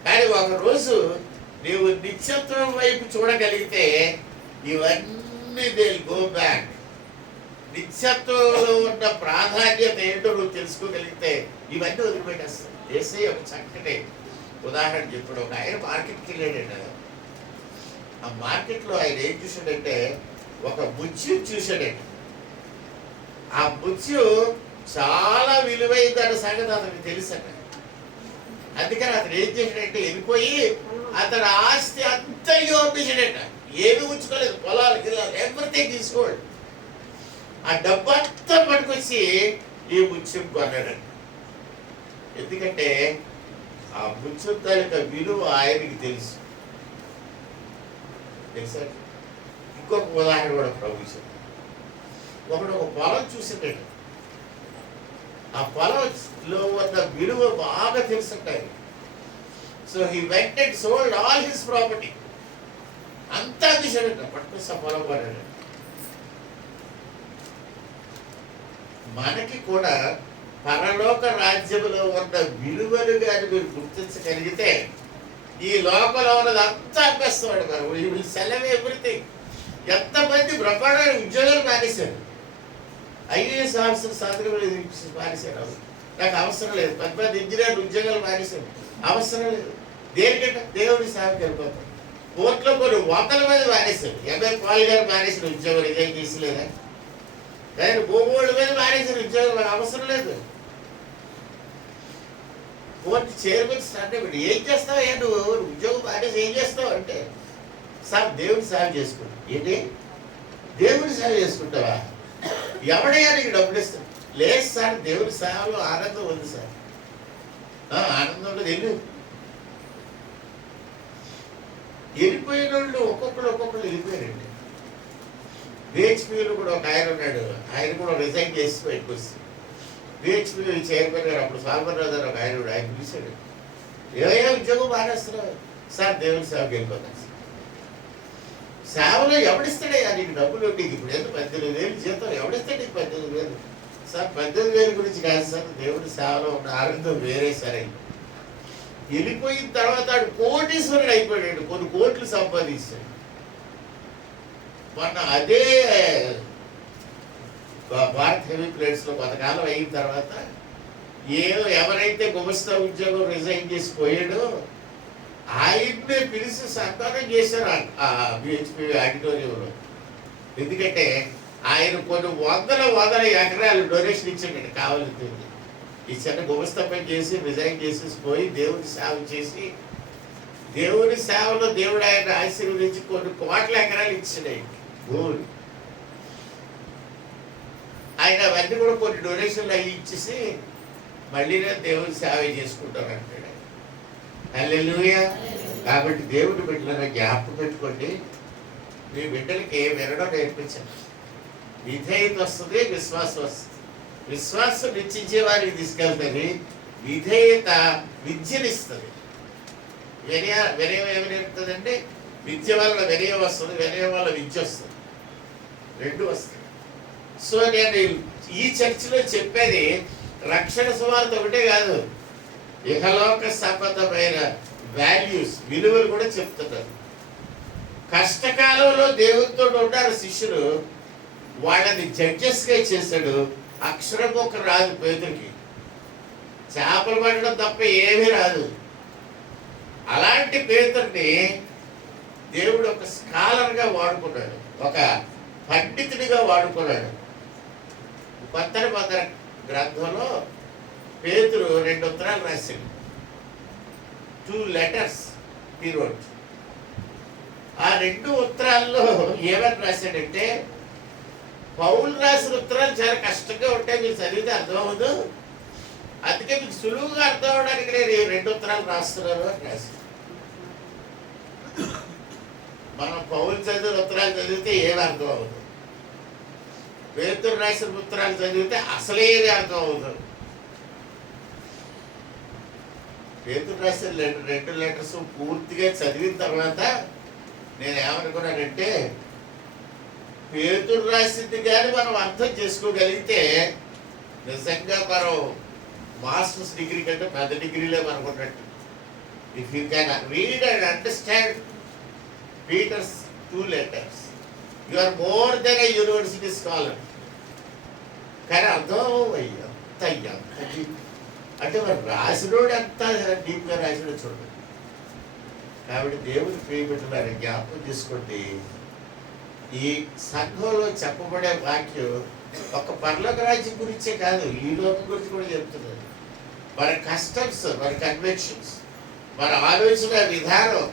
కానీ ఒకరోజు నీవు నిత్యత్వం వైపు చూడగలిగితే ఇవన్నీ దే గో బ్యాక్. నిత్యత్వంలో ఉన్న ప్రాధాన్యత ఏంటో నువ్వు తెలుసుకోగలిగితే ఇవన్నీ వదిలిపెట్టేస్తాయి. వేసే ఒక చక్కటి ఉదాహరణ చెప్పాడు. ఒక ఆయన మార్కెట్కి వెళ్ళాడంట. ఆ మార్కెట్లో ఆయన ఏం చూశాడంటే ఒక ముత్యం చూశాడంట. ఆ ముత్యం చాలా విలువైన సంగతి అతనికి తెలుసట. అందుకని అతను ఏం చేశాడంటే వెళ్ళిపోయి అతని ఆస్తి అంతా అమ్మేశాడట. ఏమి ఉంచుకోలేదు, పొలాలు గిల్లాలు ఎవ్రీథింగ్ తీసుకోండి. ఆ డబ్బు అంతా పట్టుకొచ్చి ఈ ముత్యం కొన్నాడంట. ఎందుకంటే ఆ ముత్యం తాలూకా విలువ ఆయనకి తెలుసు. తెలుసా? ఇంకొక ఉదాహరణ కూడా ప్రభుత్వం. ఒకడు ఒక పొలం చూసిండట. ఆ పొలంలో ఉన్న విలువ బాగా తెలుసుంటాయి. So he went and sold all his property. అంతా తీసాడట, పట్టుకొచ్చి ఆ పొలం కొన్నాడు. మనకి కూడా పరలోక రాజ్యములో ఉన్న విలువలు కానీ మీరు గుర్తించగలిగితే ఈ లోకంలో ఉన్నది అంతా అనిపిస్తున్నాడు. మరి సెలవు ఎవ్రీథింగ్. ఎంతమంది బ్రహ్మాండమైన ఉద్యోగాలు మానేశారు. ఐఏఎస్ ఆఫీసర్ సాధన మానేశారు. నాకు అవసరం లేదు. 10 ఇంజనీర్లు ఉద్యోగాలు మానేశారు. అవసరం లేదు. దేనికంటే దేవుడి సేవకి వెళ్ళిపోతారు. కోర్టులో కొన్ని 100 మంది మానేశారు. ఎంఏ పాల్ గారు మానేసిన ఉద్యోగాలు ఇదేం తీసలేదా? కానీ భూగోళ మీద మానేసిన ఉద్యోగం అవసరం లేదు. కోర్టు చైర్మన్స్ అంటే ఏం చేస్తావు? నువ్వు ఉద్యోగం మానేసి ఏం చేస్తావు అంటే, సార్ దేవుడి సేవ చేసుకుంటా. ఏంటి దేవుడి సేవ చేసుకుంటావా? ఎవడయ్యా నీకు డబ్బులు ఇస్తాడు? లేదు సార్, దేవుడి సేవలో ఆనందం ఉంది సార్. ఆనందం ఉండదు. వెళ్ళిపోయిన వాళ్ళు ఒక్కొక్కరు వెళ్ళిపోయారండి. బిహెచ్పీలో కూడా ఒక ఆయన ఉన్నాడు. ఆయన కూడా రిజైన్ చేసి బయటకు వస్తుంది. బిహెచ్పీ చైర్మన్ గారు అప్పుడు సాల్మన్ గారు ఒక ఆయన ఆయన పిలిచాడు. ఏ ఉద్యోగం మానేస్తున్నావు? సార్ దేవుడి సేవకి వెళ్ళిపోతాను సార్. సేవలో ఎవడిస్తాడయ్యా నీకు డబ్బులు? నీకు ఇప్పుడు ఎంత 18,000 జీతం ఎవడిస్తాడు నీకు? 18,000. సార్ 18,000 గురించి కాదు సార్, దేవుడి సేవలో ఉన్న ఆనందం వేరే సరే. వెళ్ళిపోయిన తర్వాత ఆడు కోటీశ్వరుడు అయిపోయాడు. కొన్ని కోట్లు సంపాదిస్తాడు. మొన్న అదే భారత్ హెవీ ప్లేట్స్లో కొంతకాలం అయిన తర్వాత ఎవరైతే గుమస్తా ఉద్యోగం రిజైన్ చేసి పోయాడో ఆయన్నే పిలిచి సన్మానం చేశారు ఆ బిహెచ్పి ఆడిటోరియంలో. ఎందుకంటే ఆయన కొన్ని వందల ఎకరాలు డొనేషన్ ఇచ్చాడండి కావాలని. ఈ చిన్న గుమస్తా పని చేసి రిజైన్ చేసేసి పోయి దేవుడి సేవ చేసి దేవుడి సేవలో దేవుడు ఆయన ఆశీర్వదించి కొన్ని కోట్ల ఎకరాలు ఇచ్చాడు భూమి. ఆయన అవన్నీ కూడా కొన్ని డొనేషన్లు అవి ఇచ్చేసి మళ్ళీ నేను దేవుడి సేవ చేసుకుంటాను అంటాడు. హల్లెలూయా. కాబట్టి దేవుడి బిడ్డలను జ్ఞాపకం పెట్టుకోండి. మీ బిడ్డలకి వినడం నేర్పించండి. విధేయత వస్తుంది, విశ్వాసం వస్తుంది. విశ్వాసం నిశ్చించే వారికి తీసుకెళ్తుంది. విధేయత విద్యనిస్తుంది. వినయం ఏమి నేర్పుతుందంటే విద్య వల్ల వినయం వస్తుంది, వినయం వల్ల విద్య వస్తుంది. రెండు వస్తాయి. సో నేను ఈ చర్చిలో చెప్పేది రక్షణ సువార్త ఒకటే కాదు, ఇహలోక సంబంధమైన వాల్యూస్ విలువలు కూడా చెప్తున్నారు. కష్టకాలంలో దేవునితో ఉన్నారు శిష్యులు. వాళ్ళని జడ్జెస్గా చేశాడు. అక్షరం ఒక రాదు పేతురికి. చేపలు పట్టడం తప్ప ఏమీ రాదు. అలాంటి పేతుర్ని దేవుడు ఒక స్కాలర్గా వాడుకున్నాడు, ఒక పండితుడిగా వాడుకున్నాడు. కొత్త నిబంధన గ్రంథంలో పేతురు 2 ఉత్తరాలు రాశాడు. 2 letters he wrote. ఆ 2 ఉత్తరాల్లో ఏమని రాశాడంటే, పౌలు రాసిన ఉత్తరాలు చాలా కష్టంగా ఉంటాయి, మీరు చదివితే అర్థం అవ్వదు, అందుకే మీకు సులువుగా అర్థం అవడానికి నేను 2 ఉత్తరాలు రాస్తున్నాను అని రాశాడు. మనం పౌలు చదివిన ఉత్తరాలు చదివితే ఏమి అర్థం అవ్వదు. పేతురు రాసిన ఉత్తరాలు చదివితే అసలేమీ అర్థం అవుతుంది. పేతురు రాసిన రెండు లెటర్స్ పూర్తిగా చదివిన తర్వాత నేను ఏమనుకున్నానంటే, పేతురు రాసింది కానీ మనం అర్థం చేసుకోగలిగితే నిజంగా మనం మాస్టర్స్ డిగ్రీ కంటే పెద్ద డిగ్రీలే మనకు ఉన్నట్టు. If you can read and understand Peter's 2 letters, you are more than a university scholar. కానీ అర్థం ఎంత అంటే మరి రాసినోడు ఎంత డీప్గా రాసినో చూడండి. కాబట్టి దేవుని ప్రియబిడ్డలారా జ్ఞాపకం చేసుకోండి, ఈ సంఘంలో చెప్పబడే వాక్యం ఒక పరలోక రాజ్యం గురించే కాదు, ఈ లోకం గురించి కూడా చెప్తున్నది. మన కస్టమ్స్, మన కన్వెన్షన్స్, మన ఆలోచన విధానం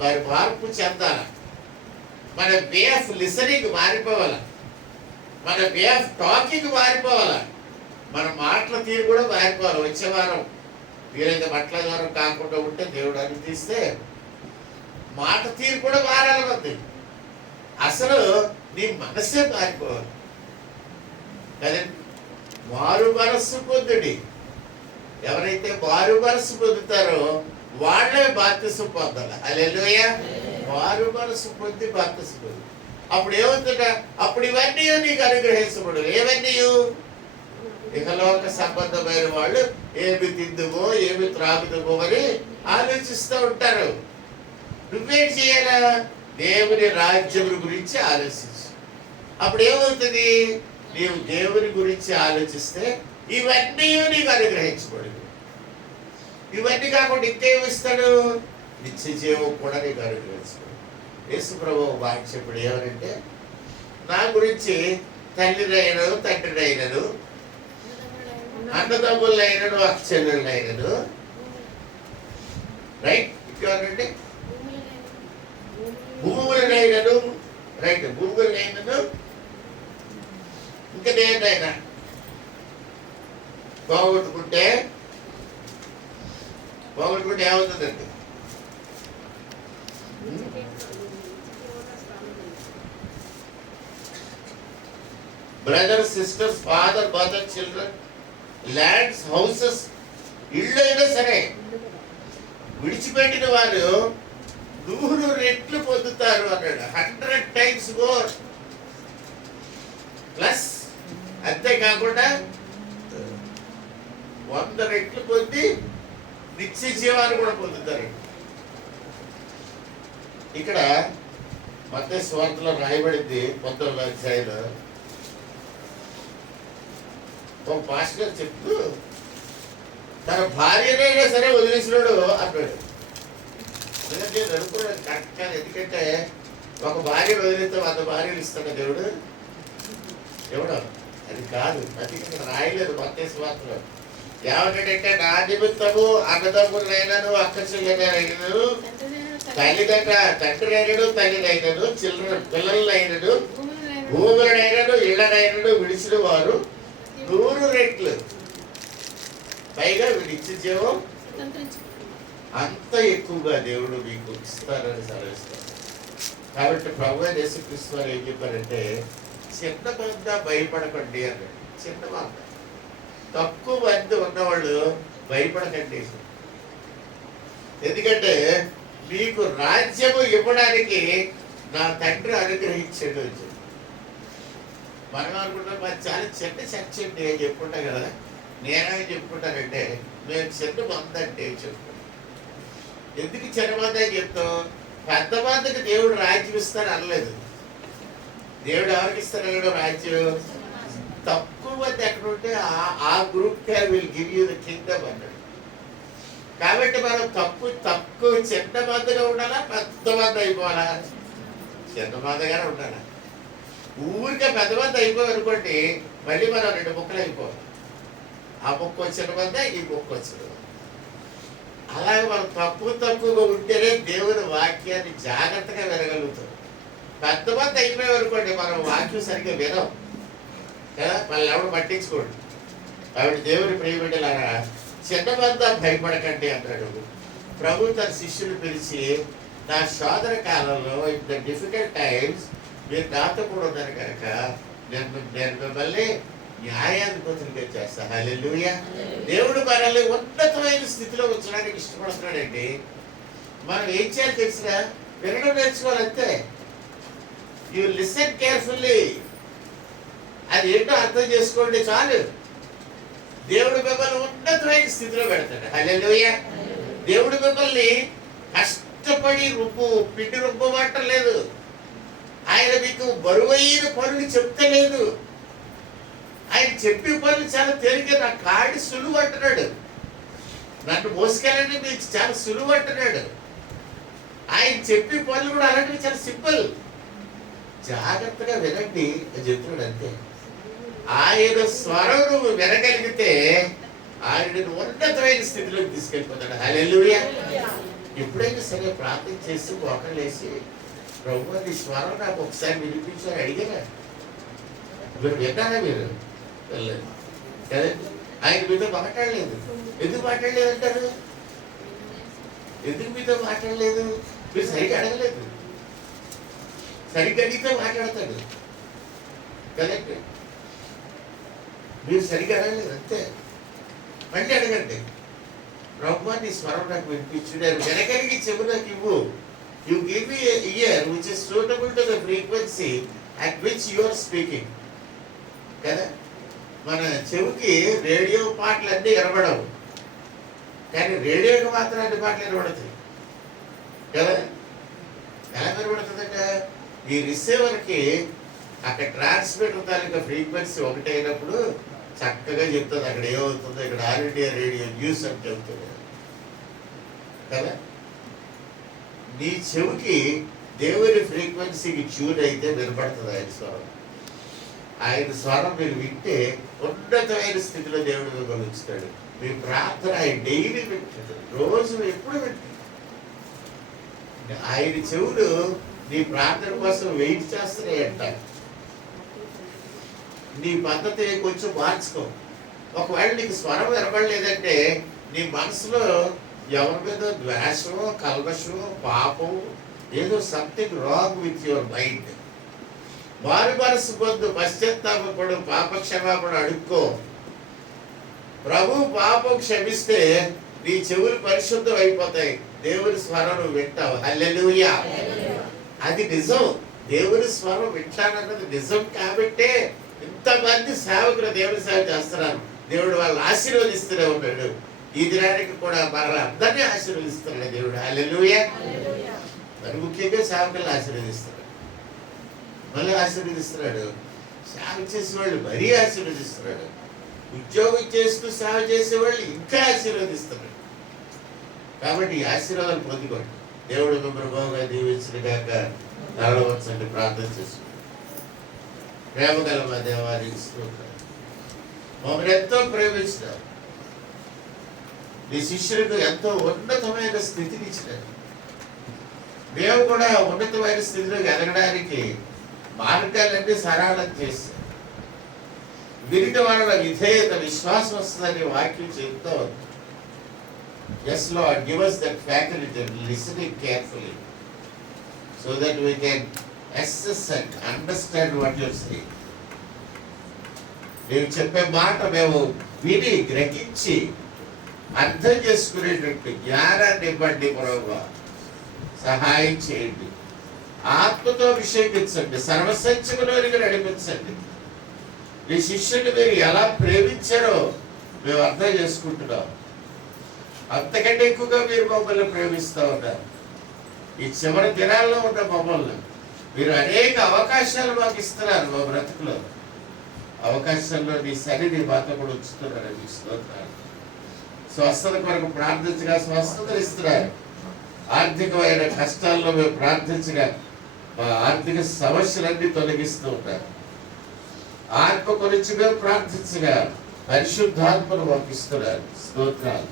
మరి మార్పు చెందాల. మన వే ఆఫ్ లిసనింగ్ మారిపోవాల, మన వే ఆఫ్ టాకింగ్ మారిపోవాల, మన మాటల తీరు కూడా మారిపోవాలి. వచ్చే వారం వీరైతే మాటల ద్వారా కాకుండా ఉంటే దేవుడు అని తీస్తే మాట తీరు కూడా మారాలి. మంది అసలు నీ మనసే మారిపోవాలి కదండి. మారు మనస్సు పొందుడి. ఎవరైతే మారు మనస్సు పొందుతారో వాళ్ళే బాప్తిసం పొందాలి. హల్లెలూయా. మారు మనస్సు పొంది బాప్తిసం పొంది అప్పుడు ఏమవుతుంట, అప్పుడు ఇవన్నీ నీకు అనుగ్రహించబడు. ఏవన్నీ ఇహలోక సంబంధమైన వాళ్ళు ఏమి తిందుమో ఏమి త్రాగుదుమో అని ఆలోచిస్తూ ఉంటారు. నువ్వేం చేయాలా? దేవుని రాజ్యం గురించి ఆలోచించు. అప్పుడు ఏమవుతుంది, నీవు దేవుని గురించి ఆలోచిస్తే ఇవన్నీ నీకు అనుగ్రహించబడదు. ఇవన్నీ కాకుండా ఇంకేమిస్తాడు, నిత్య జీవం కూడా నీకు అనుగ్రహించబడు. యేసు ప్రభువు వాక్యప్పుడు ఏమనంటే, నా గురించి తల్లినైనను తండ్రినైనను అన్నదమ్ములైనను అక్షరులైనను రైట్ ఇంకేమంటే భూములనైనను రైట్ భూములనైనను ఇంకా నేనైనా పోగొట్టుకుంటే ఏమవుతుందండి? Brothers, sisters, father, mother, children, lands, houses, ఇళ్ళు అయినా సరే విడిచిపెట్టిన వారు 100 రెట్లు పొందుతారు అన్నాడు. 100 times more ప్లస్. అంతేకాకుండా 100 రెట్లు పొంది నిత్య జీవాన్ని కూడా పొందుతారు. ఇక్కడ మత్తయి సువార్తలో రాయబడింది 19వ అధ్యాయంలో. ఒక పాస్టర్ చెప్తూ తన భార్యనైనా సరే వదిలేసినాడు అన్నాడు. ఎందుకంటే నేను అనుకున్నాను కరెక్ట్ కాదు. ఎందుకంటే ఒక భార్య వదిలేస్తే 100 భార్యలు ఇస్తాడు దేవుడు. ఎవడో అది కాదు. అది ఇక్కడ రాయలేదు మత్తయి సువార్తలో. ఏమంటాడంటే, నా నిమిత్తము అన్నదమ్ములైనను అక్కచెల్లెలైనను తండ్రినైనను తల్లినైనను పిల్లలైనను భూములనైనను ఇళ్ళనైనను విడిచిన వారు 100 రెట్లు పైగా విడిచి జీవం అంత ఎక్కువగా దేవుడు మీకు ఇస్తారని సెలవిస్తారు. కాబట్టి ప్రభువైన యేసుక్రీస్తు వారు ఏం చెప్పారంటే, చిన్న మంద భయపడకండి అన్నాడు. చిన్న మంద, తక్కువ మంది ఉన్నవాళ్ళు భయపడకండి. ఎందుకంటే మీకు రాజ్యము ఇవ్వడానికి నా తండ్రి అనుగ్రహించాడు. మనం అనుకుంటాం మరి చాలా చిన్న చర్చ అండి అని చెప్పుకుంటాం కదా. నేనే చెప్పుకుంటానంటే మేము చిన్న మంద అంటే చెప్పుకుంటాం. ఎందుకు చిన్న మంది అని చెప్తాం? పెద్ద మందికి దేవుడు రాజ్యం ఇస్తాను అనలేదు. దేవుడు ఎవరికి ఇస్తాడు రాజ్యం? తక్కువ మంది ఎక్కడ ఉంటే ఆ group will give you the Kingdom అన్నాడు. కాబట్టి మనం తక్కువ చిన్న మందిగా ఉండాలా, పెద్ద మంది అయిపోవాలా? చిన్న మందిగానే ఉండాలా. ఊరికే పెద్ద మంది అయిపోయి అనుకోండి, మళ్ళీ మనం 2 ముక్కలు అయిపోవాలి. ఆ ముక్క వచ్చిన మంది, ఈ ముక్క వచ్చిన మంది. అలాగే మనం తక్కువగా ఉంటేనే దేవుని వాక్యాన్ని జాగ్రత్తగా వినగలుగుతాం. పెద్ద మంది అయిపోయి అనుకోండి, మనం వాక్యం సరిగ్గా వినం కదా, మళ్ళీ ఎవరు పట్టించుకోండి. కాబట్టి దేవుని ప్రియబిడ్డలారా, చిన్నమంతా భయపడకండి అన్నాడు. ప్రభు తన శిష్యులు పిలిచి, నా శోధన కాలంలో ఇన్ ద డిఫికల్ట్ టైమ్స్ మీరు నాతో కూడా ఉన్నారు కనుక నేను మిమ్మల్ని న్యాయాధిపతులుగా చేస్తా. హల్లెలూయా. దేవుడు మనల్ని ఉన్నతమైన స్థితిలో ఉంచడానికి ఇష్టపడుతున్నాడండి. మనం ఏం చేయాలి తెలిసినా వినడం నేర్చుకోవాలి అంతే. You listen carefully. అది ఏంటో అర్థం చేసుకోండి చాలు. దేవుడు మిమ్మల్ని ఉన్నతమైన స్థితిలో పెడతాడు. హల్లెలూయా. దేవుడు మిమ్మల్ని కష్టపడి పిండి రుబ్బమంటలేదు. ఆయన మీకు బరువైన పనులు చెప్తలేదు. ఆయన చెప్పే పనులు చాలా తేలిక. నా కాడి సులువు అంటున్నాడు. నన్ను మోసుకెళ్ళండి మీకు చాలా సులువు అంటున్నాడు. ఆయన చెప్పే పనులు కూడా అలాంటివి చాలా సింపుల్. జాగ్రత్తగా వినండి అని చెప్తున్నాడు అంతే. ఆయన స్వరం నువ్వు వినగలిగితే ఆయన ఉన్నతమైన స్థితిలోకి తీసుకెళ్ళిపోతాడు. హల్లెలూయా. ఎప్పుడైనా సరే ప్రార్థన చేసి మోకలేసి ప్రభు నీ స్వరం నాకు ఒకసారి వినిపించారు అడిగారా? మీరు విన్నారా? మీరు వెళ్ళలేదు కదండి. ఆయన మీతో మాట్లాడలేదు. ఎందుకు మాట్లాడలేదు అంటారు? ఎందుకు మీతో మాట్లాడలేదు? మీరు సరిగ్గా అడగలేదు. సరిగ్గా అడిగితే మాట్లాడతాడు కదండి. మీరు సరిగ్గా అడగలేదు అంతే. మళ్ళీ అడగండి. బ్రహ్మ నీ స్వరం నాకు వినిపించుడారు వెనకలిగి చెవు నాకు ఇవ్వు. You give me ear which is suitable to the frequency at which you are speaking. కదా, మన చెవికి రేడియో పాటలు అన్నీ వినబడవు, కానీ రేడియోకి మాత్రం అన్ని పాటలు వినబడతాయి కదా. ఎలా వినబడుతుందంట? ఈ రిసీవర్కి అక్కడ ట్రాన్స్మిటర్ తాలూకా ఫ్రీక్వెన్సీ ఒకటి అయినప్పుడు చక్కగా చెప్తుంది అక్కడ ఏమవుతుందో. ఇక్కడ ఆల్ ఇండియా రేడియో న్యూస్ అని చెబుతుంది కదా. నీ చెవికి దేవుని ఫ్రీక్వెన్సీకి ట్యూన్ అయితే వినపడుతుంది ఆయన స్వరం. ఆయన స్వరం మీరు వింటే ఉన్నతమైన స్థితిలో దేవుడు మిమ్మల్ని ఉంచుతాడు. మీ ప్రార్థన ఆయన డైలీ వింటాడు, రోజు ఎప్పుడు వింటాడు. ఆయన చెవులు నీ ప్రార్థన కోసం వెయిట్ చేస్తున్నాయంట. నీ పద్ధతి కొంచెం మార్చుకో. ఒకవేళ నీకు స్వరం వినపడలేదంటే నీ మనసులో ఎవరి మీద ద్వేషం, కల్మషం, పాపం, ఏదో something wrong with your mind. వారి మనసు పొందు, పశ్చాత్తాపడు, పాప క్షమాపణ అడుక్కో. ప్రభు పాపం క్షమిస్తే నీ చెవులు పరిశుద్ధం అయిపోతాయి. దేవుని స్వరం నువ్వు వింటావు. హల్లెలూయా. అది నిజం. దేవుని స్వరం వింటానన్నది నిజం. కాబట్టే ఇంతమంది సేవకులు దేవుని సేవ చేస్తున్నారు. దేవుడు వాళ్ళని ఆశీర్వదిస్తూనే ఉన్నాడు. ఈ దినానికి కూడా మరలా అందరినీ ఆశీర్వదిస్తున్నాడు దేవుడు. హల్లెలూయా. మరి ముఖ్యంగా సేవకులను ఆశీర్వదిస్తున్నాడు, మళ్ళీ ఆశీర్వదిస్తున్నాడు. సేవ చేసేవాళ్ళు మరీ ఆశీర్వదిస్తున్నాడు. ఉద్యోగం చేస్తూ సేవ చేసేవాళ్ళు ఇంకా ఆశీర్వదిస్తున్నాడు. కాబట్టి ఈ ఆశీర్వాదాలు పొందుకోండి. దేవుడు మిమ్మల్ని బాగా దీవించిన కాక నడవచ్చండి. ప్రార్థన చేసుకుంటాం. ప్రేమ గల మా దేవానికి స్తోత్రం. మమ్మల్ని ఎంతో ప్రేమించినారు. నీ శిష్యులకు ఎంతో ఉన్నతమైన స్థితిని ఇచ్చినారు. మేము కూడా ఉన్నతమైన స్థితిలో ఎదగడానికి మార్గాలన్నీ సరళం చేశారు. వినిటి వాళ్ళ విధేయత, విశ్వాసం వస్తుందని వాక్యం చెప్తా ఉంది. Yes, Lord, give us that faculty of listening carefully so that we can assess and understand what you say. నేను చెప్పే మాట మేము విని గ్రహించి అర్థం చేసుకునేటట్టు జ్ఞానాన్ని ఇవ్వండి ప్రభువా. సహాయం చేయండి. ఆత్మతో అభిషేకించండి. సర్వసత్యములోనికి నడిపించండి. మీ శిష్యుని మీరు ఎలా ప్రేమించారో మేము అర్థం చేసుకుంటున్నాం. అంతకంటే ఎక్కువగా మీరు మమ్మల్ని ప్రేమిస్తూ ఉన్నారు. ఈ చివరి దినాల్లో ఉన్న మమ్మల్ని మీరు అనేక అవకాశాలు మాకు ఇస్తున్నారు. మా బ్రతుకులో అవకాశాల్లో నీ సన్నిధి మాతో కూడా ఉంచుతున్నారు. మీకు స్తోత్రాలు. స్వస్థత కొరకు ప్రార్థించగా స్వస్థతలు ఇస్తున్నారు. ఆర్థికమైన కష్టాల్లో మేము ప్రార్థించగా మా ఆర్థిక సమస్యలన్నీ తొలగిస్తూ ఉన్నారు. ఆత్మ గురించి మేము ప్రార్థించగా పరిశుద్ధాత్మను పంపిస్తున్నారు. స్తోత్రాలు.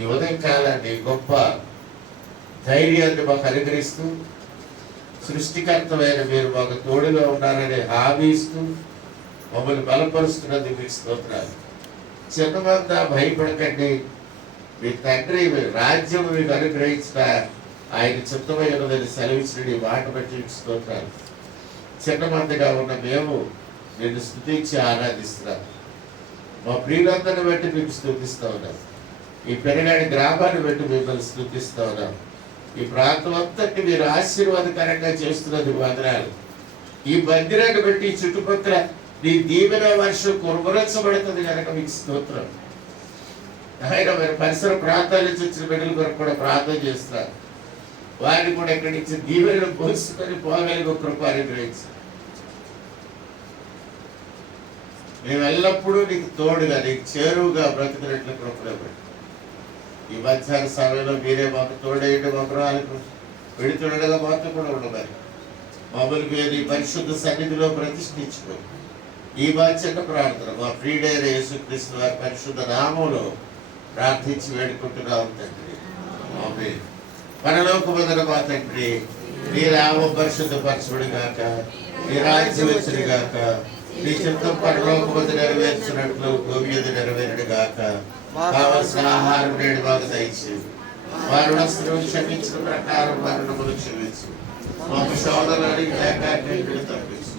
ఈ ఉదయం కాలాన్ని గొప్ప ధైర్యాన్ని మాకు అనుగ్రహిస్తూ, సృష్టికర్తమైన మీరు మాకు తోడుగా ఉన్నారని హామీ ఇస్తూ మమ్మల్ని బలపరుస్తున్నది మీకు స్తోత్రాలు. చిన్నమంద భయపడకండి. మీ తండ్రి మీ రాజ్యం మీకు అనుగ్రహించిన ఆయన చిత్తమై ఉన్నదని సెలవించిన మాట బట్టి స్తోత్రాలు. చిన్నమందిగా ఉన్న మేము నేను స్తుతించి ఆరాధిస్తున్నాను. మా ప్రియులందరిని బట్టి మీకు స్తుతిస్తా ఉన్నాను. ఈ పెరిగాడి గ్రామాన్ని బట్టి మిమ్మల్ని స్తుతిస్తా ఉన్నాను. ఈ ప్రాంతం అంతటి మీరు ఆశీర్వాదకరంగా చేస్తున్నది వందనాలు. ఈ మందిరాన్ని బట్టి ఈ చుట్టుపక్కల నీ దీవెన వర్షం కురుమరించబడుతుంది కనుక మీకు స్తోత్రం. ఆయన మరి పరిసర ప్రాంతాల నుంచి వచ్చిన బిడ్డల కొరకు కూడా ప్రార్థన చేస్తారు. వారిని కూడా ఇక్కడి నుంచి దీవెనలు పోసుకొని పోగలిగే కృప అనుగ్రహించు. మేము ఎల్లప్పుడూ నీకు తోడుగా నీకు చేరువుగా బ్రతికినట్లు కృపలేబడి ఈ మధ్యాహ్న సమయంలో మీరే మాకు తోడేయండి. మగరాలకు పెడుతుండగా మాతో కూడా ఉండమని మమ్మల్ని మీరు ఈ పరిశుద్ధ సన్నిధిలో ప్రతిష్ఠించుకొని ఈ బాధ్యత ప్రార్థన మా ప్రియుడైన యేసుక్రీస్తు వారి పరిశుద్ధ నామంలో ప్రార్థించి వేడుకుంటున్నాం తండ్రి. ఆమేన్. పరలోకమందున మా తండ్రి, నీ నామం పరిశుద్ధపరచుడు గాక, నీ రాజ్యం వచ్చును గాక, నీ చిత్తం పరలోకమందు నెరవేర్చినట్లు భూమి మీద నెరవేరుడు గాక. కావలసిన ఆహారం నేడు మాకు దయచేసి మా రుణస్తులను క్షమించిన ప్రకారం మా రుణములు క్షమించు. మాకు శోధనని లేక తప్పించు.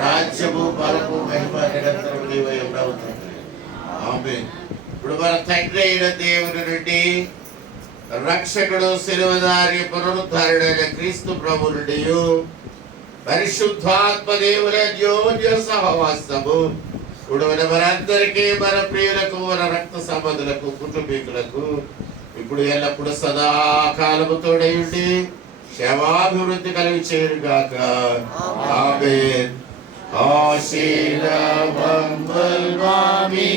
రాజ్యము బలము మహిమ నిరంతరం నీవై ఉండవు తండ్రి. ఆమేన్. ఇప్పుడు మన తండ్రి అయిన దేవుని నుండి రక్షకుడు శిలువధారి పునరుద్ధారుడైన క్రీస్తు ప్రభు నుండి పరిశుద్ధాత్మ దేవుని అన్యోన్య సహవాసము ఇప్పుడు మనందరికీ మన ప్రియులకు మన రక్త సంబంధులకు కుటుంబీకులకు ఇప్పుడు ఎల్లప్పుడు సదాకాలము తోడయుండి క్షమాభివృద్ధి కలిగి చేరుగాక. ఆమేన్. ఆశీర్వాదం మామీ